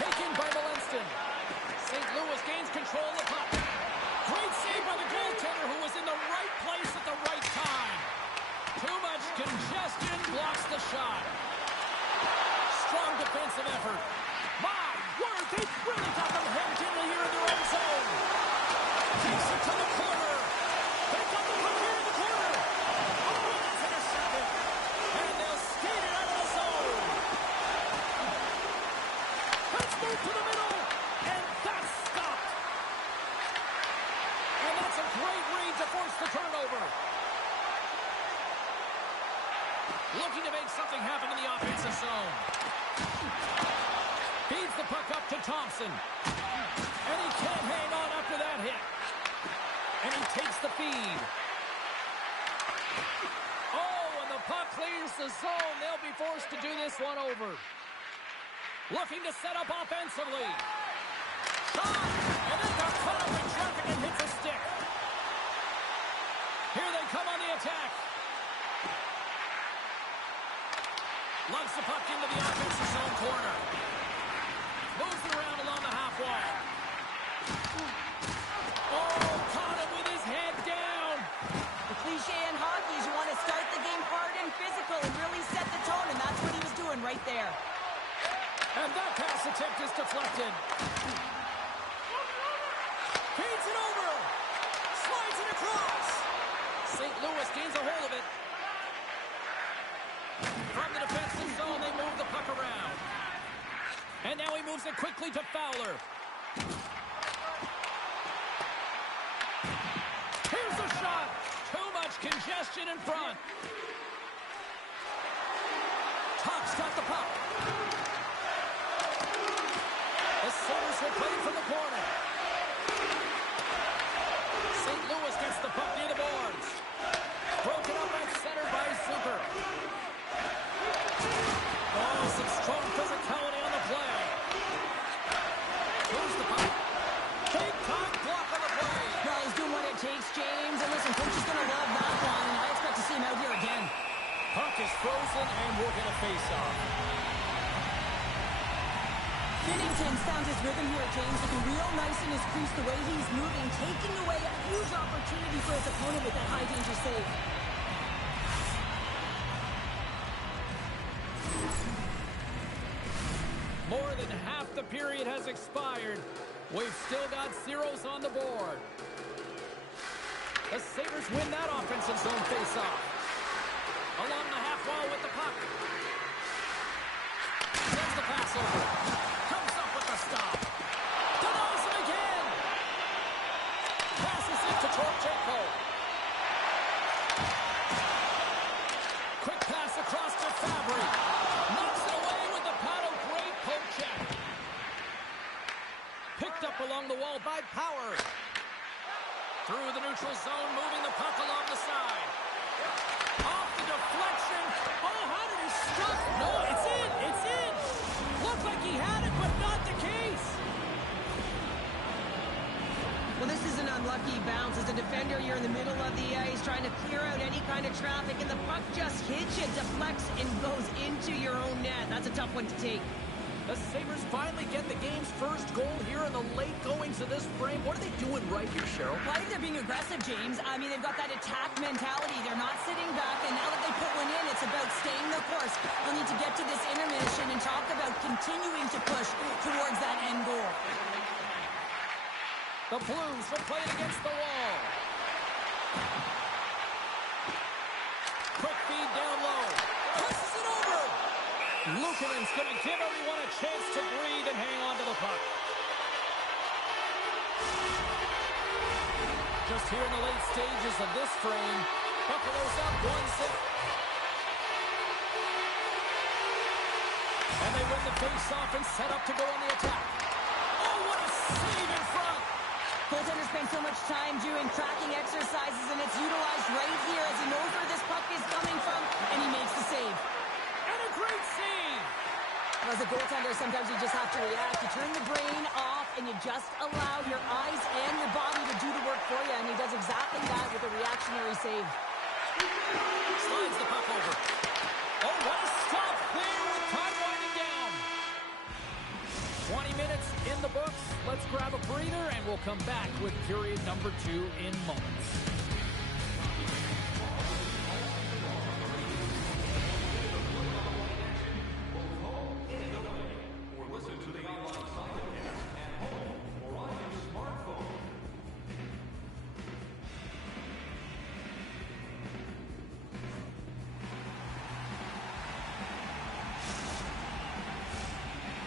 Taken by Malinston. St. Louis gains control of the puck. Great save by the goaltender, who was in the right place at the right time. Too much congestion blocks the shot. Strong defensive effort. My word, they really got them hemmed in here in their own zone. Takes it to the corner. They got the puck here in the corner. Oh, that's intercepted. And they'll skate it out of the zone. Great read to force the turnover. Looking to make something happen in the offensive zone. Feeds the puck up to Thompson. And he can't hang on after that hit. And he takes the feed. Oh, and the puck clears the zone. They'll be forced to do this one over. Looking to set up offensively. Shot! And then they're caught up in traffic and hits a stick. Here they come on the attack. Lugs the puck into the offensive zone corner. Moves it around along the half wall. Oh, caught him with his head down. The cliche in hockey is you want to start the game hard and physical and really set the tone, and that's what he was doing right there. And that pass attempt is deflected. Feeds it over. Slides it across. St. Louis gains a hold of it. From the defensive zone, they move the puck around. And now he moves it quickly to Fowler. Here's the shot. Too much congestion in front. Tuck's got the puck. The Sabres will play from the corner. St. Louis gets the puck near the boards. Broken up at center by Zucker. Oh, some strong physicality on the play. Moves the puck. Big time block on the play. Well, he's doing what it takes, James. And listen, coach is going to love that one. I expect to see him out here again. Puck is frozen, and we're going to face off. Binnington's found his rhythm here, James, looking real nice in his crease, the way he's moving, taking away a huge opportunity for his opponent with that high-danger save. More than half the period has expired. We've still got zeros on the board. The Sabres win that offensive zone face-off. Along the half wall with the puck. Sends the pass over. Comes up with the stop. Denies him again. Passes it to Torchenko. Quick pass across to Fabry. Knocks it away with the paddle. Great poke check. Picked up along the wall by Power. Through the neutral zone, moving the puck along the side. Off the deflection. Oh, how did he stop? No, it's in. It's in. Looked like he had it, but not the case. Well, this is an unlucky bounce. As a defender, you're in the middle of the ice trying to clear out any kind of traffic, and the puck just hits you, deflects, and goes into your own net. That's a tough one to take. The Sabres finally get the game's first goal here in the late goings of this frame. What are they doing right here, Cheryl? Well, I think they're being aggressive, James. I mean, they've got that attack mentality. They're not sitting back, and now that they put one in, it's about staying the course. They'll need to get to this intermission and talk about continuing to push towards that end goal. The Blues will play it against the wall. Quick feed down low. Passes it over. Luukkonen's going to give everyone a chance to breathe and hang on to the puck. Just here in the late stages of this frame, Buffalo's up 1-0. And they win the face-off and set up to go on the attack. Oh, what a save in front! Goaltender spends so much time doing tracking exercises, and it's utilized right here as he knows where this puck is coming from, and he makes the save. And a great save! Well, as a goaltender, sometimes you just have to react. You turn the brain off, and you just allow your eyes and your body to do the work for you, and he does exactly that with a reactionary save. Slides the puck over. Oh, what a stop there with time winding down. 20 minutes in the books. Let's grab a breather, and we'll come back with period number 2 in moments.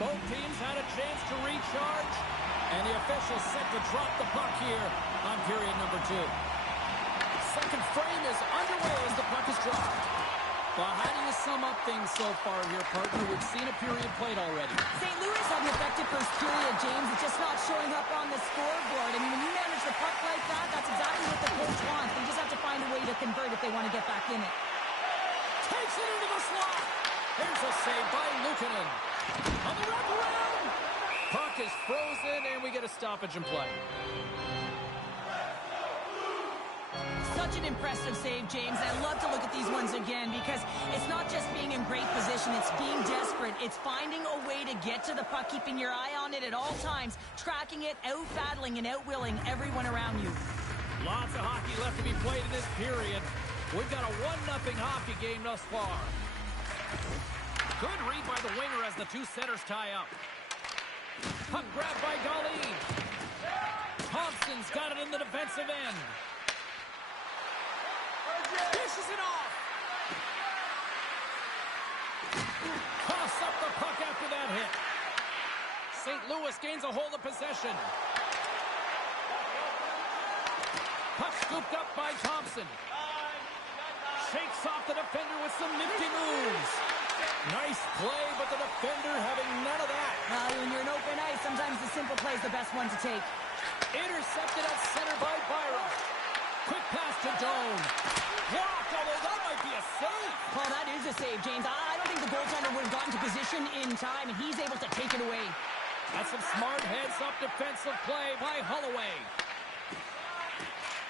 Both teams had a chance to recharge, and the officials set to drop the puck here on period number 2. second frame is underway as the puck is dropped. Well, how do you sum up things so far here, partner? We've seen a period played already. St. Louis had an effective first period, James. It's just not showing up on the scoreboard. I mean, when you manage the puck like that, that's exactly what the coach wants. They just have to find a way to convert if they want to get back in it. Takes it into the slot. Here's a save by Luukkonen. On the wraparound. Puck is frozen, and we get a stoppage in play. Such an impressive save, James. I love to look at these ones again because it's not just being in great position. It's being desperate. It's finding a way to get to the puck, keeping your eye on it at all times, tracking it, out-battling and out-willing everyone around you. Lots of hockey left to be played in this period. We've got a 1-0 hockey game thus far. Good read by the winger as the two centers tie up. Puck grab by Dahlin. Thompson's got it in the defensive end. Dishes it off. Toss up the puck after that hit. St. Louis gains a hold of possession. Puck scooped up by Thompson. Shakes off the defender with some nifty moves. Nice play, but the defender having none of that. When you're in open ice, sometimes the simple play is the best one to take. Intercepted at center by Byron. Quick pass to Doan. Blocked, although that might be a save. Paul, that is a save, James. I don't think the goaltender would have gotten to position in time, and he's able to take it away. That's some smart heads-up defensive play by Holloway.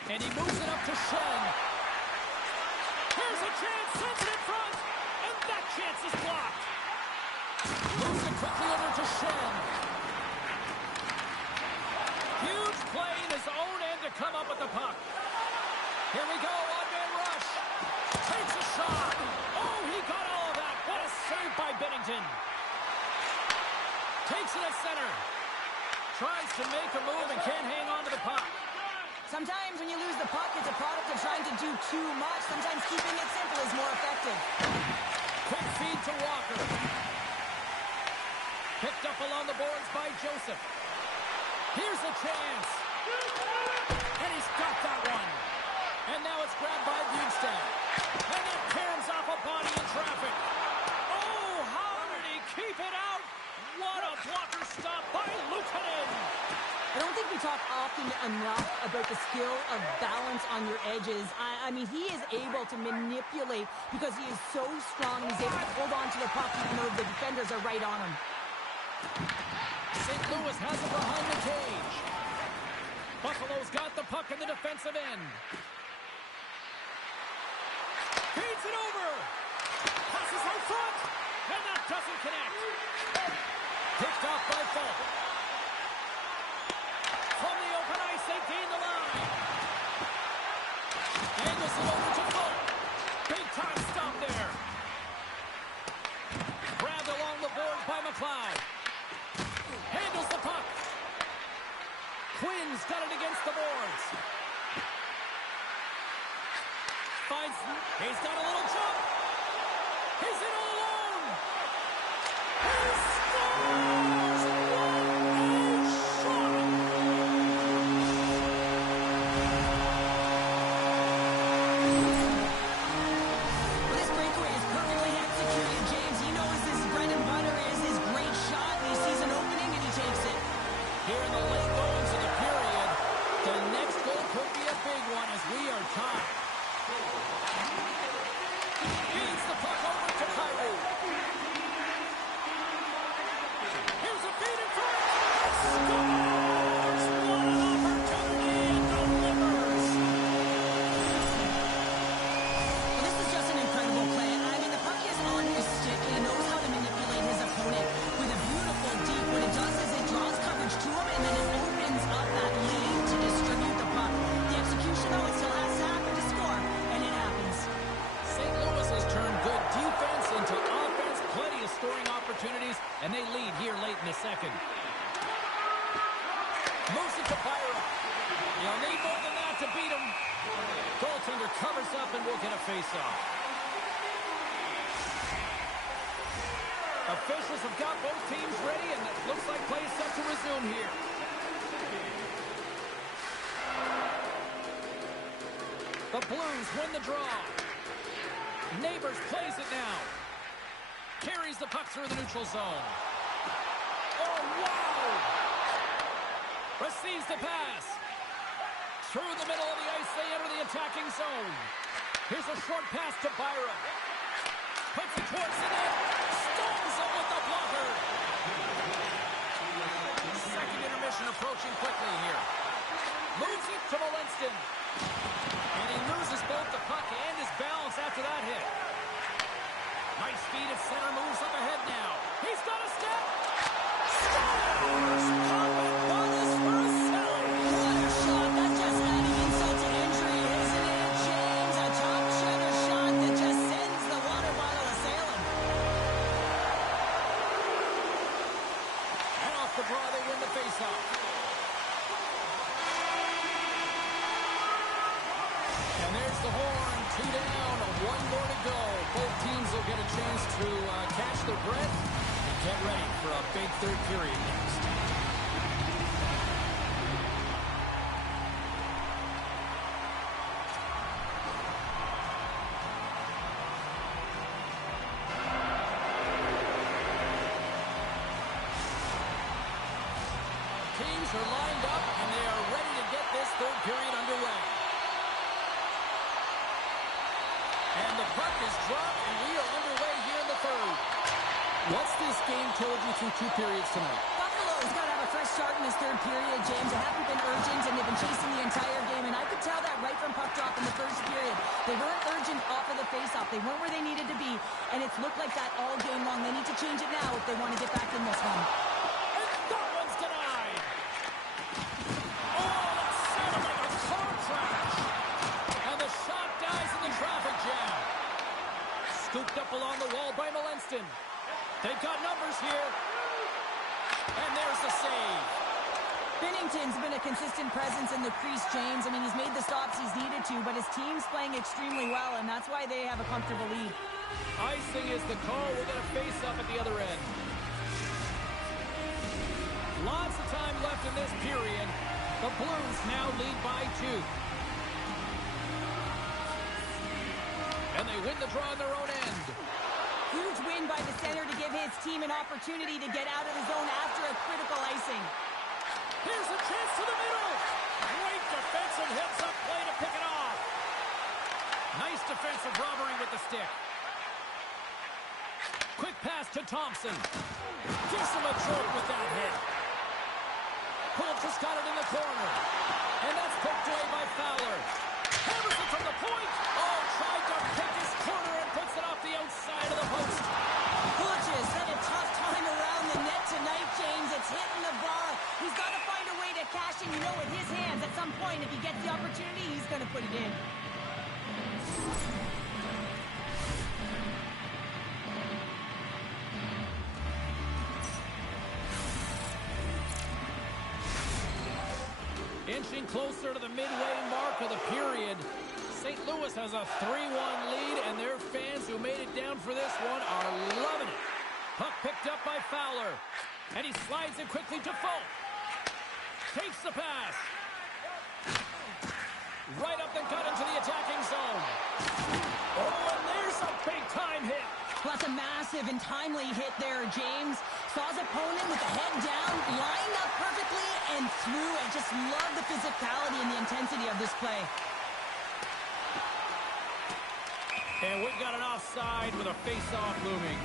And he moves it up to Shen. Here's a chance, sends it in front, and that chance is blocked. Moves it quickly over to Shen. Huge play in his own end to come up with the puck. Here we go, one-man rush. Takes a shot. Oh, he got all of that. What a save by Binnington. Takes it at center. Tries to make a move and can't hang on to the puck. Sometimes when you lose the puck, it's a product of trying to do too much. Sometimes keeping it simple is more effective. Quick feed to Walker. Picked up along the boards by Joseph. Here's a chance. And he's got that one. And now it's grabbed by Bjugstad. And it tears off a body in traffic. Oh, how did he keep it out? What a blocker stop by Luukkonen. I don't think we talk often enough about the skill of balance on your edges. I mean, he is able to manipulate because he is so strong. He's able to hold on to the puck even though the defenders are right on him. St. Louis has it behind the cage. Buffalo's got the puck in the defensive end. Feeds it over. Passes out front. And that doesn't connect. Picked off by Falk. From the open ice, they gain the line. Angles it over to Falk. Big time stop there. Grabbed along the boards by McLeod. Handles the puck. Quinn's got it against the boards. Finds, he's got a little jump. He's in all alone. He scores! What a shot! Well, this breakaway is perfectly executed, James. He knows his bread and butter is his great shot, and he sees an opening, and he takes it. Here in the late goings of the period, the next goal could be a big one as we are tied. Feeds the puck over to Kyrou. Here's a feed in front. Scores! What an opportunity and delivers. Well, this is just an incredible play. I mean, the puck is on his stick. He knows how to manipulate his opponent with a beautiful deep. What it does is it draws coverage to him, and then it opens up that lane to distribute the puck. The execution, though, it still has to happen to score, and it happens. St. Louis has turned good defense into offense. Plenty of scoring opportunities, and they lead here late in the second. Moves it to Byron. You'll need more than that to beat him. Goaltender covers up, and we'll get a face-off. Officials have got both teams ready, and it looks like play is set to resume here. The The Blues win the draw. Neighbors plays it now. Carries the puck through the neutral zone. Oh, wow! Receives the pass. Through the middle of the ice, they enter the attacking zone. Here's a short pass to Byron. Puts it towards the net. Stones it with the blocker. Second intermission approaching quickly here. Moves it to Molinston. And he loses both the puck and his balance after that hit. Nice speed at center, moves up ahead now. He's got a step. Scores! Carpet bonus for a cellar. What a shot. That's just adding insult to injury, isn't it, James? A top shutter shot that just sends the water bottle a-sailing. And off the draw, they win the faceoff. And there's the horn. 2 down, 1 more to go. Both teams will get a chance to catch their breath and get ready for a big third period next. Teams are lined up, and they are ready to get this third period underway. And the puck is dropped, and we are underway here in the third. What's this game told you through 2 periods tonight? Buffalo's got to have a fresh start in this third period, James. They haven't been urgent, and they've been chasing the entire game, and I could tell that right from puck drop in the first period. They weren't urgent off of the faceoff. They weren't where they needed to be, and it's looked like that all game long. They need to change it now if they want to get back in this one. And that one's denied. Oh, that sounded like a car crash. And the shot dies in the traffic jam. Scooped up along the wall by Molinston. They've got numbers here. And there's the save. Binnington's been a consistent presence in the crease, James. I mean, he's made the stops he's needed to, but his team's playing extremely well, and that's why they have a comfortable lead. Icing is the call. We're going to face up at the other end. Lots of time left in this period. The Blues now lead by 2. And they win the draw on their own end. Huge win by the center to give his team an opportunity to get out of the zone after a critical icing. Here's a chance to the middle. Great defensive heads-up play to pick it off. Nice defensive robbery with the stick. Quick pass to Thompson. Gives him a choke with that hit. Colts has got it in the corner. And that's poked away by Fowler. Hammers it from the point. Oh, tried to pick his corner and puts it off the outside of the post. Butch has had a tough time around the net tonight, James. It's hitting the bar. He's got to find a way to cash in, with his hands. At some point, if he gets the opportunity, he's going to put it in. Inching closer to the midway mark of the period. St. Louis has a 3-1 lead, and their fans who made it down for this one are loving it. Puck picked up by Fowler, and he slides it quickly to Folk. Takes the pass. Right up the gut into the attacking zone. Oh, and there's a big-time hit. Well, that's a massive and timely hit there, James. Saw his opponent with the head down, lined up perfectly, and threw. I just love the physicality and the intensity of this play. And we've got an offside with a face-off looming.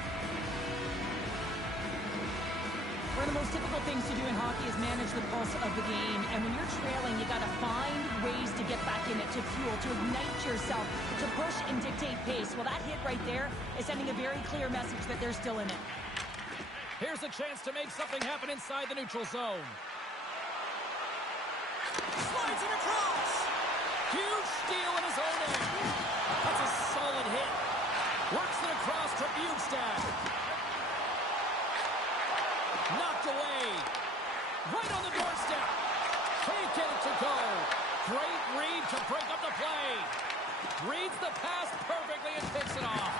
One of the most difficult things to do in hockey is manage the pulse of the game. And when you're trailing, you got to find ways to get back in it, to fuel, to ignite yourself, to push and dictate pace. Well, that hit right there is sending a very clear message that they're still in it. Here's a chance to make something happen inside the neutral zone. Slides it across. Huge steal in his own end. That's a solid hit. Works it across to Bugstad. Knocked away. Right on the doorstep. Can't get it to go. Great read to break up the play. Reads the pass perfectly and picks it off.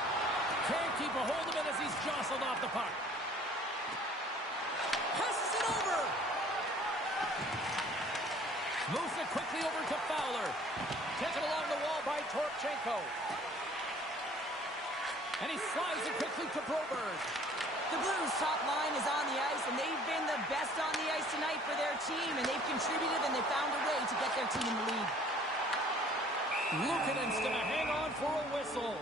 Can't keep a hold of it as he's jostled off the puck. Passes it over. Moves it quickly over to Fowler. Taken along the wall by Toropchenko. And he slides it quickly to Broberg. The Blues' top line is on the ice, and they've been the best on the ice tonight for their team, and they've contributed, and they found a way to get their team in the lead. Luukkonen's going to hang on for a whistle.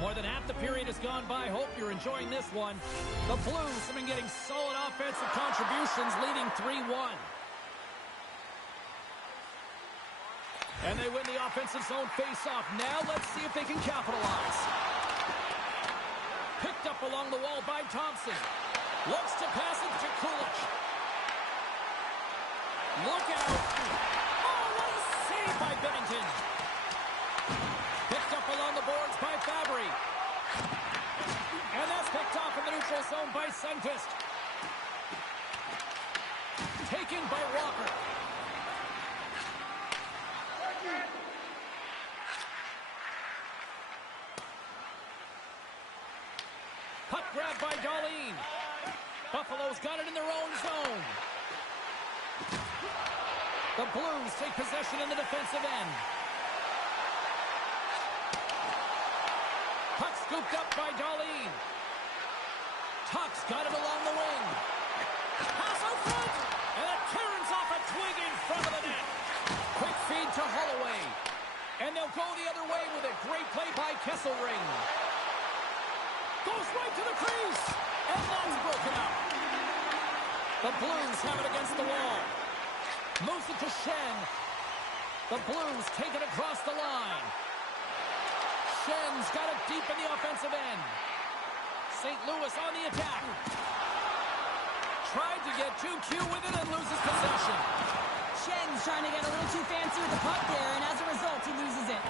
More than half the period has gone by. Hope you're enjoying this one. The Blues have been getting solid offensive contributions, leading 3-1. And they win the offensive zone face-off. Now let's see if they can capitalize. Picked up along the wall by Thompson. Looks to pass it to Kulich. Look out. Oh, what a save by Bennington. Picked up along the boards by Fabry. And that's picked off in the neutral zone by Sundqvist. Taken by Walker. Puck grab by Darlene. Buffalo's got it in their own zone. The Blues take possession in the defensive end. Puck scooped up by Darlene. Tuck's got it along the wing. Pass out front. And it turns off a twig in front of the net. Quick feed to Holloway. And they'll go the other way with it. Great play by Kesselring. Goes right to the crease. And that's broken up. The Blues have it against the wall. Moves it to Shen. The Blues take it across the line. Shen's got it deep in the offensive end. St. Louis on the attack. Tried to get too cute with it and loses possession. Shen's trying to get a little too fancy with the puck there, and as a result, he loses it.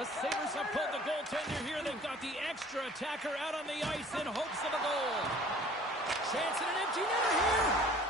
The Sabres have pulled the goaltender here. They've got the extra attacker out on the ice in hopes of a goal. Chance at an empty netter here.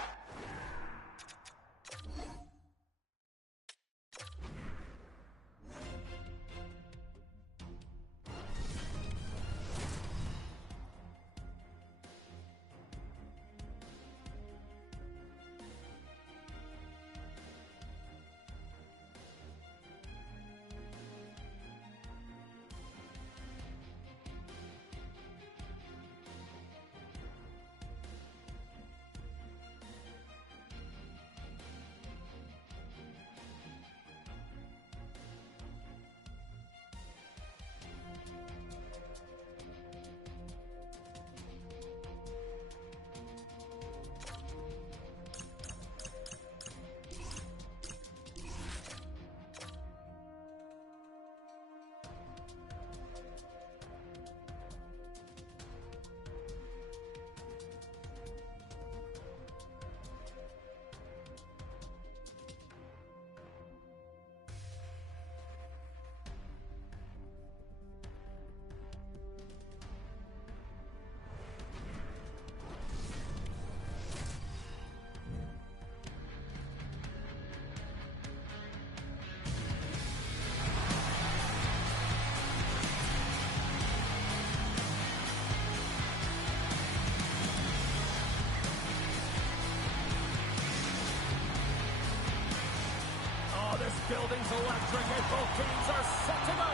Building's electric and both teams are set to go.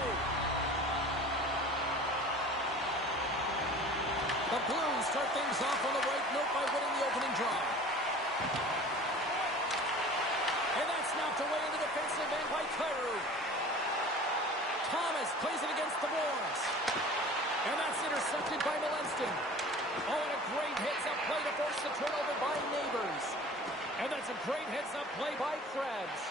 The Blues start things off on the right note by winning the opening draw. And that's knocked away in the defensive end by Kyrou. Thomas plays it against the boards. And that's intercepted by Malenston. Oh, and a great heads-up play to force the turnover by Neighbors. And that's a great heads-up play by Krebs.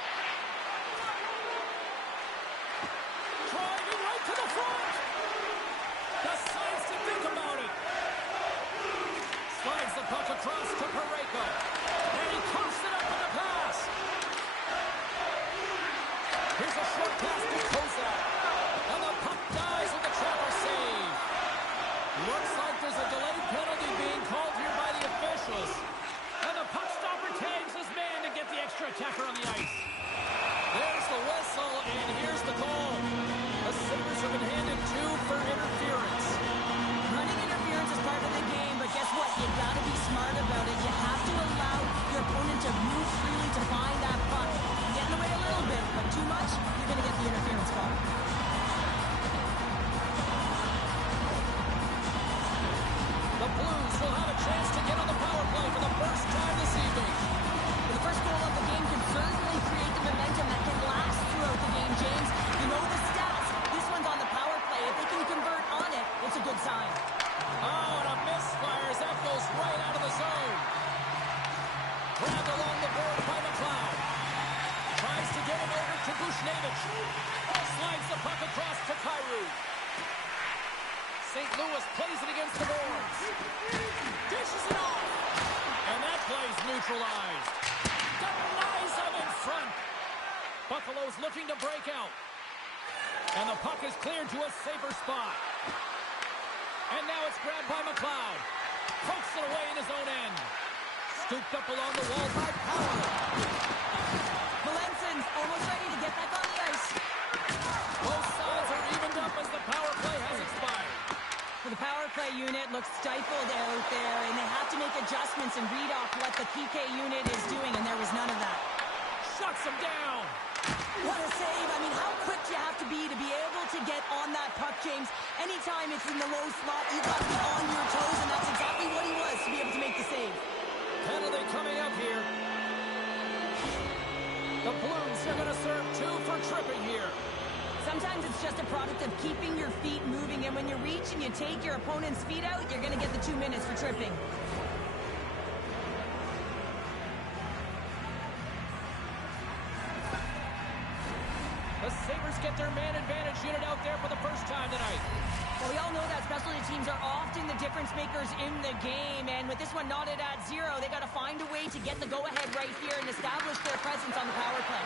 Driving right to the front. Decides to think about it. Slides the puck across to Parayko. And he coughs it up in the pass. Here's a short pass to Kozak. And the puck dies with the trapper save. Looks like there's a delayed penalty being called here by the officials. And the puck stopper tags his man to get the extra attacker on the ice. There's the whistle, and here's the goal. The Sabres have been handed 2 for interference. Running interference is part of the game, but guess what? You gotta be smart about it. You have to allow your opponent to move freely to Blues will have a chance to get on the power play for the first time this evening. The first goal of the game can certainly create the momentum that can last throughout the game, James. You know the stats. This one's on the power play. If they can convert on it, it's a good sign. Oh, and a misfire as that goes right out of the zone. Grabbed along the board by McLeod. Tries to get it over to Bushnevich. Slides the puck across to Kyrou. St. Louis plays it against the boards. Dishes it off. And that play's neutralized. Denies him in front. Buffalo's looking to break out. And the puck is cleared to a safer spot. And now it's grabbed by McLeod. Pokes it away in his own end. Scooped up along the wall by Powell. Melanson almost ready to get back on the ice. Both sides are evened up as the power play has expired. So the power play unit looks stifled out there, and they have to make adjustments and read off what the PK unit is doing, and there was none of that. Shuts him down. What a save. I mean, how quick you have to be able to get on that puck, James. Anytime it's in the low slot, you've got to be on your toes, and that's exactly what he was to be able to make the save. Penalty coming up here. The Blues are going to serve 2 for tripping here. Sometimes it's just a product of keeping your feet moving, and when you reach and you take your opponent's feet out, you're going to get the 2 minutes for tripping. The Sabres get their man advantage unit out there for the first time tonight. Well, we all know that specialty teams are often the difference makers in the game, and with this one knotted at 0, they got to find a way to get the go-ahead right here and establish their presence on the power play.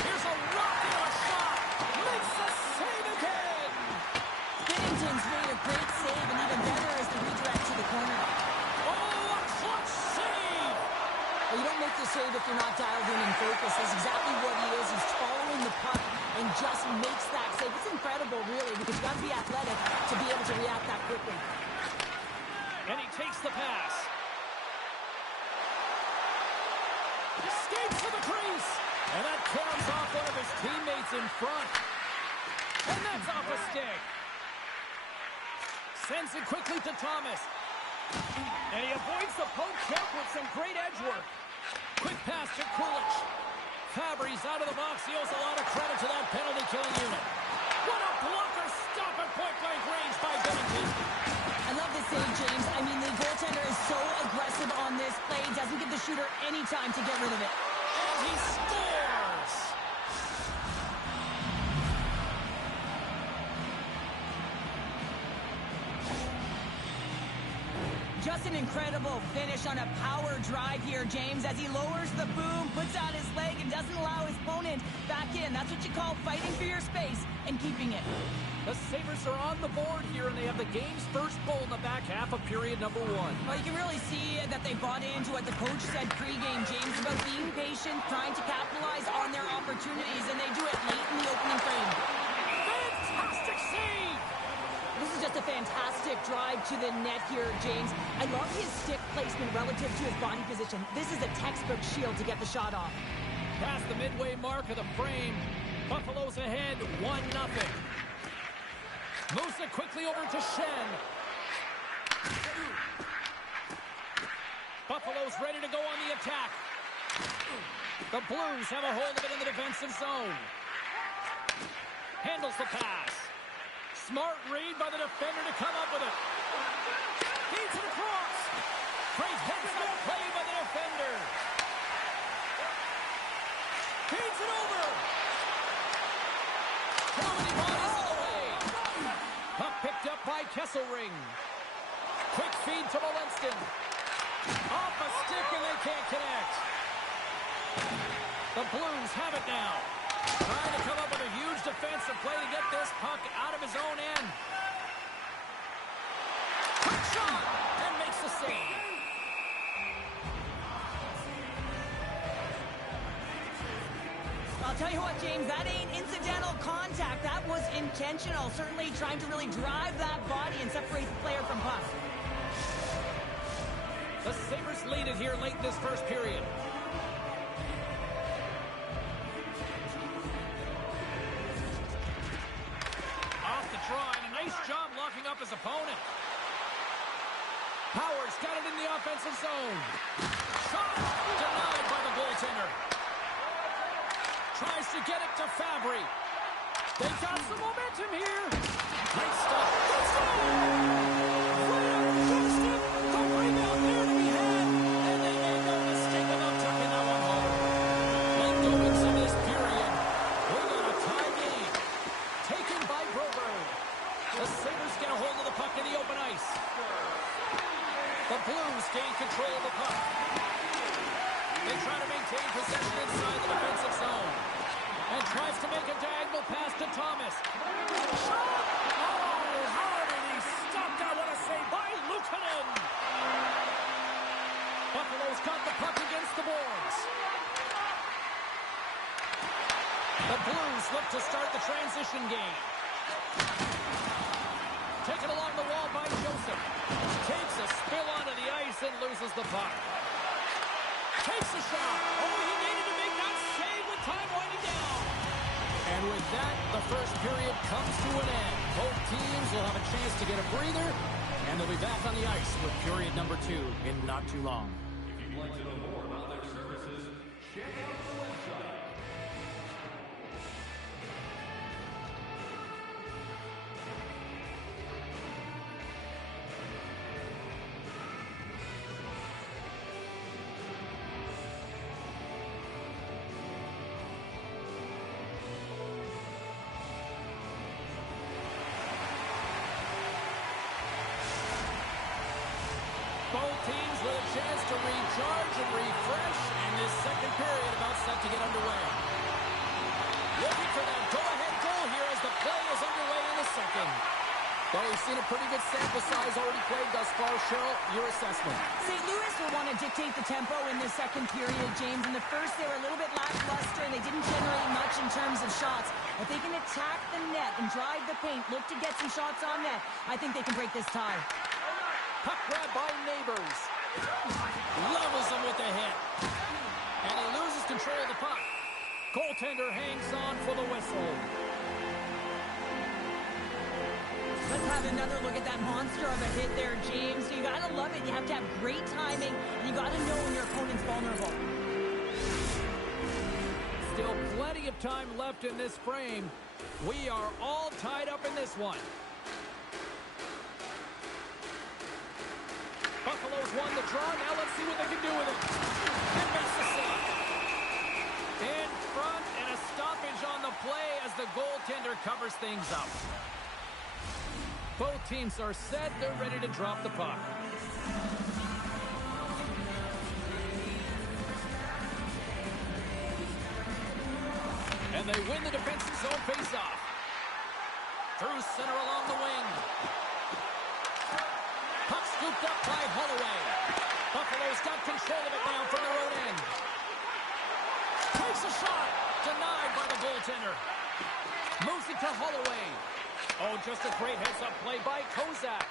Here's a rocket on a shot. Makes the save again. Binnington's made a great save, and even better is the redirect to the corner. Oh, a clutch save. Well, you don't make the save if you're not dialed in and focused. That's exactly what he is. He's following the puck and just makes that save. It's incredible, really, because you got to be athletic to be able to react that quickly. And he takes the pass. Skates to the crease. And that caroms off one of his teammates in front. And that's off a stick. Sends it quickly to Thomas. And he avoids the poke check with some great edge work. Quick pass to Kulich. Fabry's out of the box. He owes a lot of credit to that penalty-killing unit. What a blocker stop at point-blank range by Binnington. I love this save, James. I mean, the goaltender is so aggressive on this play. He doesn't give the shooter any time to get rid of it. And he scores! Just an incredible finish on a power drive here, James, as he lowers the boom, puts out his leg, and doesn't allow his opponent back in. That's what you call fighting for your space and keeping it. The Sabres are on the board here, and they have the game's first goal in the back half of period number 1. Well, you can really see that they bought into what the coach said pregame, James, about being patient, trying to capitalize on their opportunities, and they do it late in the opening frame. Fantastic save! This is just a fantastic drive to the net here, James. I love his stick placement relative to his body position. This is a textbook shield to get the shot off. Past the midway mark of the frame, Buffalo's ahead 1-0. Moves it quickly over to Shen. Buffalo's ready to go on the attack. The Blues have a hold of it in the defensive zone. Handles the pass. Smart read by the defender to come up with it. Feeds it across. Great heads-up play by the defender. Feeds it over. Throwing bodies in the way. Puck picked up by Kesselring. Quick feed to Melanson. Off a stick and they can't connect. The Blues have it now. Trying to come up with a huge defensive play to get this puck out of his own end. Quick shot and makes the save. I'll tell you what, James, that ain't incidental contact. That was intentional. Certainly trying to really drive that body and separate the player from puck. The Sabres lead it here late in this first period. Off the draw, and a nice job locking up his opponent. offensive zone. Shot denied by the goaltender. Tries to get it to Fabry. They got some momentum here. Great stuff. Let's go! Right up against it. The rebound there to be had. And they made no mistake about tucking that one home. Late goings in this period. We got a tie game. Taken by Broberg. The Sabres get a hold of the puck in the open ice. The Blues gain control of the puck. They try to maintain possession inside the defensive zone. And tries to make a diagonal pass to Thomas. Shot! Oh, hard, and he stopped. I want to say by Luukkonen. Buffalo's got the puck against the boards. The Blues look to start the transition game. Taken along the wall by Joseph. Takes a spill onto the ice and loses the puck. Takes a shot. Oh, he needed to make that save with time winding down. And with that, the first period comes to an end. Both teams will have a chance to get a breather, and they'll be back on the ice with period number 2 in not too long. If you'd like to know more about their services, check out the website. Both teams with a chance to recharge and refresh, and this second period about set to get underway. Looking for that go-ahead goal here as the play is underway in the second. Well, we've seen a pretty good sample size already played thus far. Cheryl, your assessment. St. Louis will want to dictate the tempo in the second period, James. In the first, they were a little bit lackluster, and they didn't generate much in terms of shots. If they can attack the net and drive the paint, look to get some shots on net, I think they can break this tie. Puck grab by Neighbors. Levels him with the hit. And he loses control of the puck. Goaltender hangs on for the whistle. Let's have another look at that monster of a hit there, James. You gotta love it. You have to have great timing, and you gotta know when your opponent's vulnerable. Still plenty of time left in this frame. We are all tied up in this one. Buffalo's won the draw. Now let's see what they can do with it. And makes the save. In front, and a stoppage on the play as the goaltender covers things up. Both teams are set. They're ready to drop the puck. And they win the defensive zone face-off. Through center along the wing. Puck scooped up by Holloway. Buffalo's got control of it now from their own end. Takes a shot. Denied by the goaltender. Moves it to Holloway. Oh, just a great heads-up play by Kozak.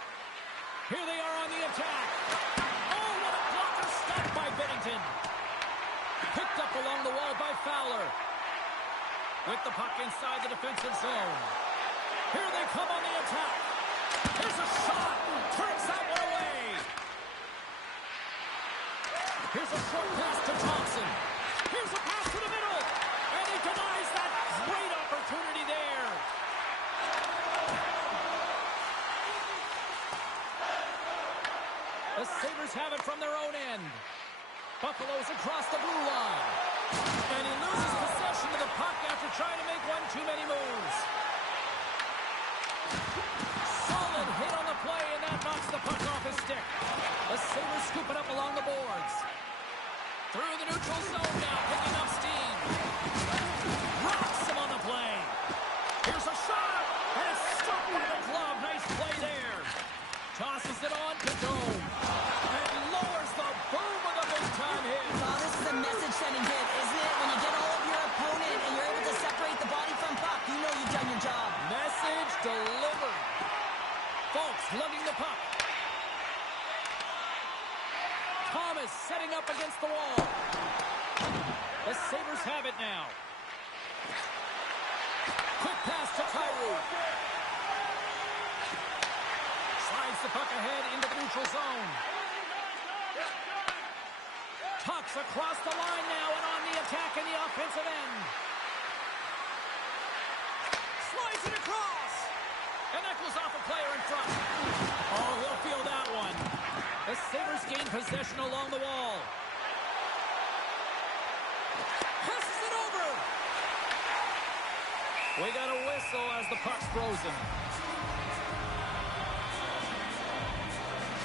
Here they are on the attack. Oh, what a blocker stop by Bennington. Picked up along the wall by Fowler. With the puck inside the defensive zone. Here they come on the attack. Here's a shot. Turns that one away. Here's a short pass to Thompson. Here's a pass to the middle. And he denies that great opportunity there. The Sabres have it from their own end. Buffalo's across the blue line. And he loses possession of the puck after trying to make one too many moves. Solid hit on the play, and that knocks the puck off his stick. The Sabres scoop it up along the boards. Through the neutral zone now, picking up steam. Rocks him on the play. Here's a shot, and it's stopped by the glove. Nice play there. Tosses it on to Dome. And lowers the boom of the big-time hit. Oh, this is a message-sending hit, isn't it? When you get all of your opponent and you're able to separate the body from puck, you know you've done your job. Message delivered. Folks lugging the puck. Thomas setting up against the wall. The Sabres have it now. Quick pass to Kyrou. Slides the puck ahead into the neutral zone. Pucks across the line now and on the attack in the offensive end. Slides it across. And that goes off a player in front. Oh, he'll feel that one. The Sabres gain possession along the wall. Passes it over. We got a whistle as the puck's frozen.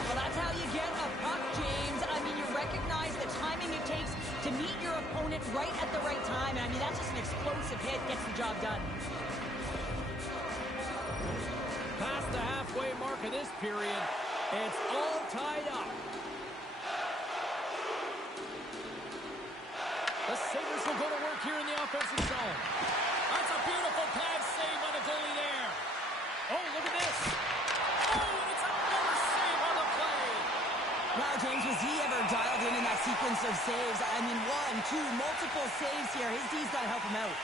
Well, that's how you get a puck, James. I mean, you recognize the timing it takes to meet your opponent right at the right time. And I mean, that's just an explosive hit, gets the job done. Past the halfway mark of this period, it's all tied up. The Sabres will go to work here in the offensive zone. That's a beautiful pad save by the goalie there. Oh, look at this. Oh, and it's another save on the play. Wow, James, was he ever dialed in that sequence of saves? I mean, 1, 2, multiple saves here. His D's got to help him out.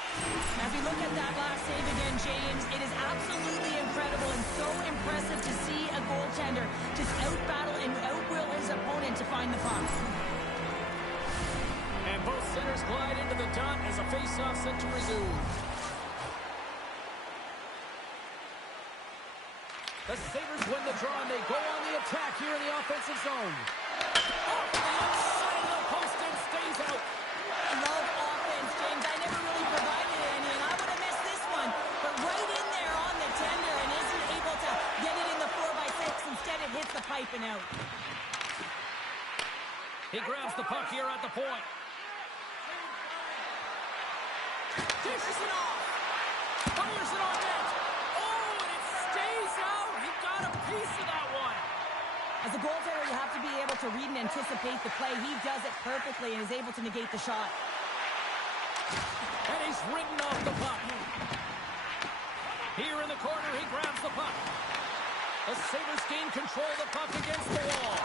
As we look at that last save again, James, it is absolutely incredible and so impressive to see a goaltender just out-battle and out-will his opponent to find the puck. And both centers glide into the dot as a face-off set to resume. The Sabres win the draw and they go on the attack here in the offensive zone. Off the outside of the post and stays out. Love offense, James. I never really provided any, and I would have missed this one. But right in there on the tender and isn't able to get it in the 4x6. Instead, it hits the pipe and out. He grabs the puck here at the point. Dishes it off. Fires it on net. Oh, and it stays out. He got a piece of that one. As a goaltender, you have to be able to read and anticipate the play. He does it perfectly and is able to negate the shot. And he's ridden off the puck. Here in the corner, he grabs the puck. The Sabres gain control of the puck against the wall.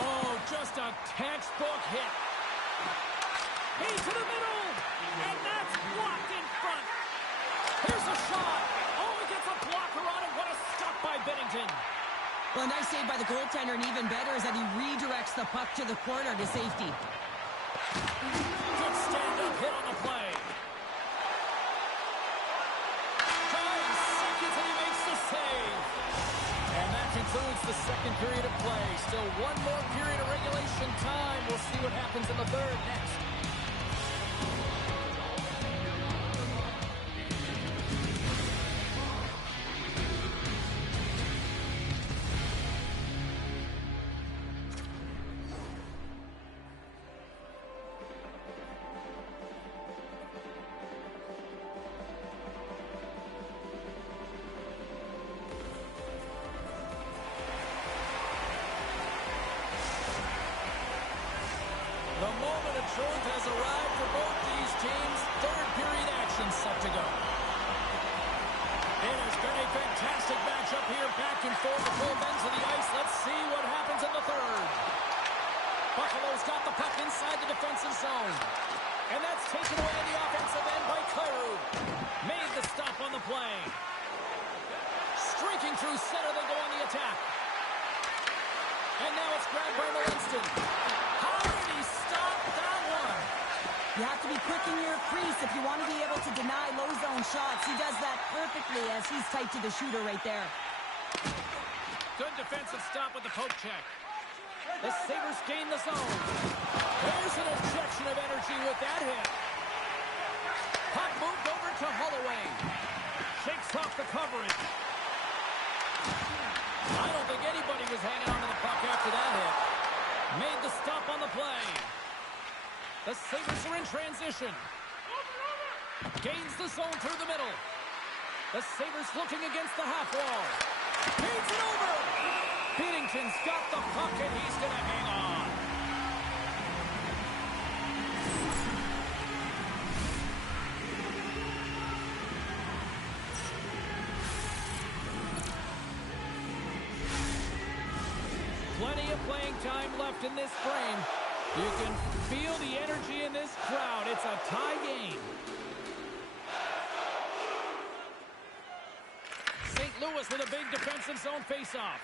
Oh, just a textbook hit. Into the middle. And that's blocked in front. Here's a shot. Oh, he gets a blocker on it. What a stop by Bennington. Well, a nice save by the goaltender, and even better is that he redirects the puck to the corner to safety. Good stand-up hit on the play. Tries, seconds, and he makes the save. And that concludes the second period of play. Still one more period of regulation time. We'll see what happens in the third next. The moment of truth has arrived for both these teams. Third period action set to go. It has been a fantastic matchup here, back and forth at both ends of the ice. Let's see what happens in the third. Buffalo's got the puck inside the defensive zone. And that's taken away in the offensive end by Kyrou. Made the stop on the play. Streaking through center, they go on the attack. And now it's grabbed by Molinston. How did he stop that one? You have to be quick in your crease if you want to be able to deny low zone shots. He does that perfectly as he's tight to the shooter right there. Good defensive stop with the poke check. The Sabres gain the zone. There's an injection of energy with that hit. Puck moved over to Holloway. Shakes off the coverage. I don't think anybody was hanging on to the puck after that hit. Made the stop on the play. The Sabres are in transition. Gains the zone through the middle. The Sabres looking against the half wall. Feeds it over. Binnington's got the puck and he's going to hang on. Plenty of playing time left in this frame. You can feel the energy in this crowd. It's a tie game. St. Louis with a big defensive zone faceoff.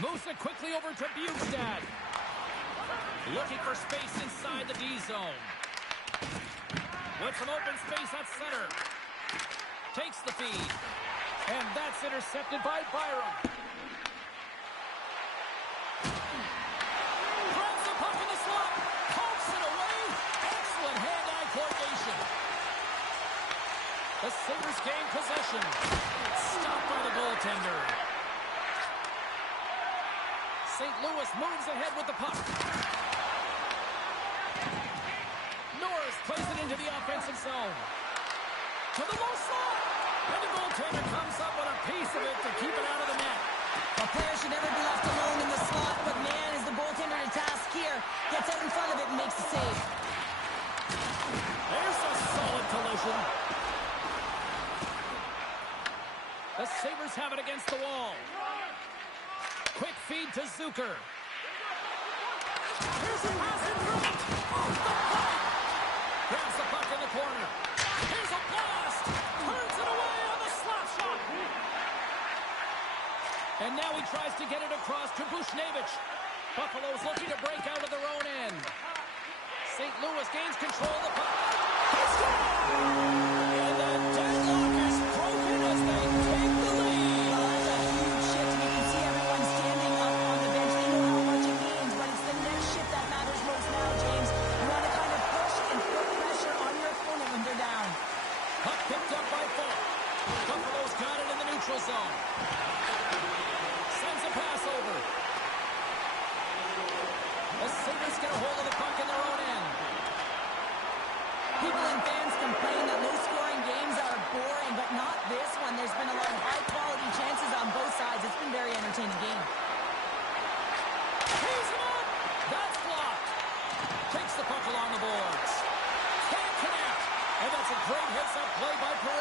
Moves it quickly over to Bustad. Looking for space inside the D zone. With some open space at center. Takes the feed. And that's intercepted by Byram. Grabs the puck in the slot. Pokes it away. Excellent hand-eye coordination. The Sabres gain possession. Stopped by the goaltender. St. Louis moves ahead with the puck. Norris plays it into the offensive zone. To the low slot. And the goaltender comes up with a piece of it to keep it out of the net. A player should never be left alone in the slot, but man, is the goaltender to task here. Gets out in front of it and makes the save. There's a solid collision. The Sabres have it against the wall. Quick feed to Zucker. Here's a pass in front. Off the puck. Grabs the puck in the corner. Here's a blast. Turns it away on the slap shot. And now he tries to get it across to Bushnevich. Buffalo's looking to break out of their own end. St. Louis gains control of the puck. He scores! And the deadlock is broken as they take the lead. That's a huge shift. You can see everyone standing up on the bench. They know how much it means, but it's the next shift that matters most now, James. You want to kind of push and put pressure on your opponent when they're down. Puck picked up by Falk. Buffalo's got it in the neutral zone. Sends a pass over. The Sabres get a hold of the puck in their own end. People and fans complain that low-scoring games are boring, but not this one. There's been a lot of high-quality chances on both sides. It's been a very entertaining game. He's him up! That's blocked. Takes the puck along the boards. Can't connect. And that's a great heads-up play by Perez.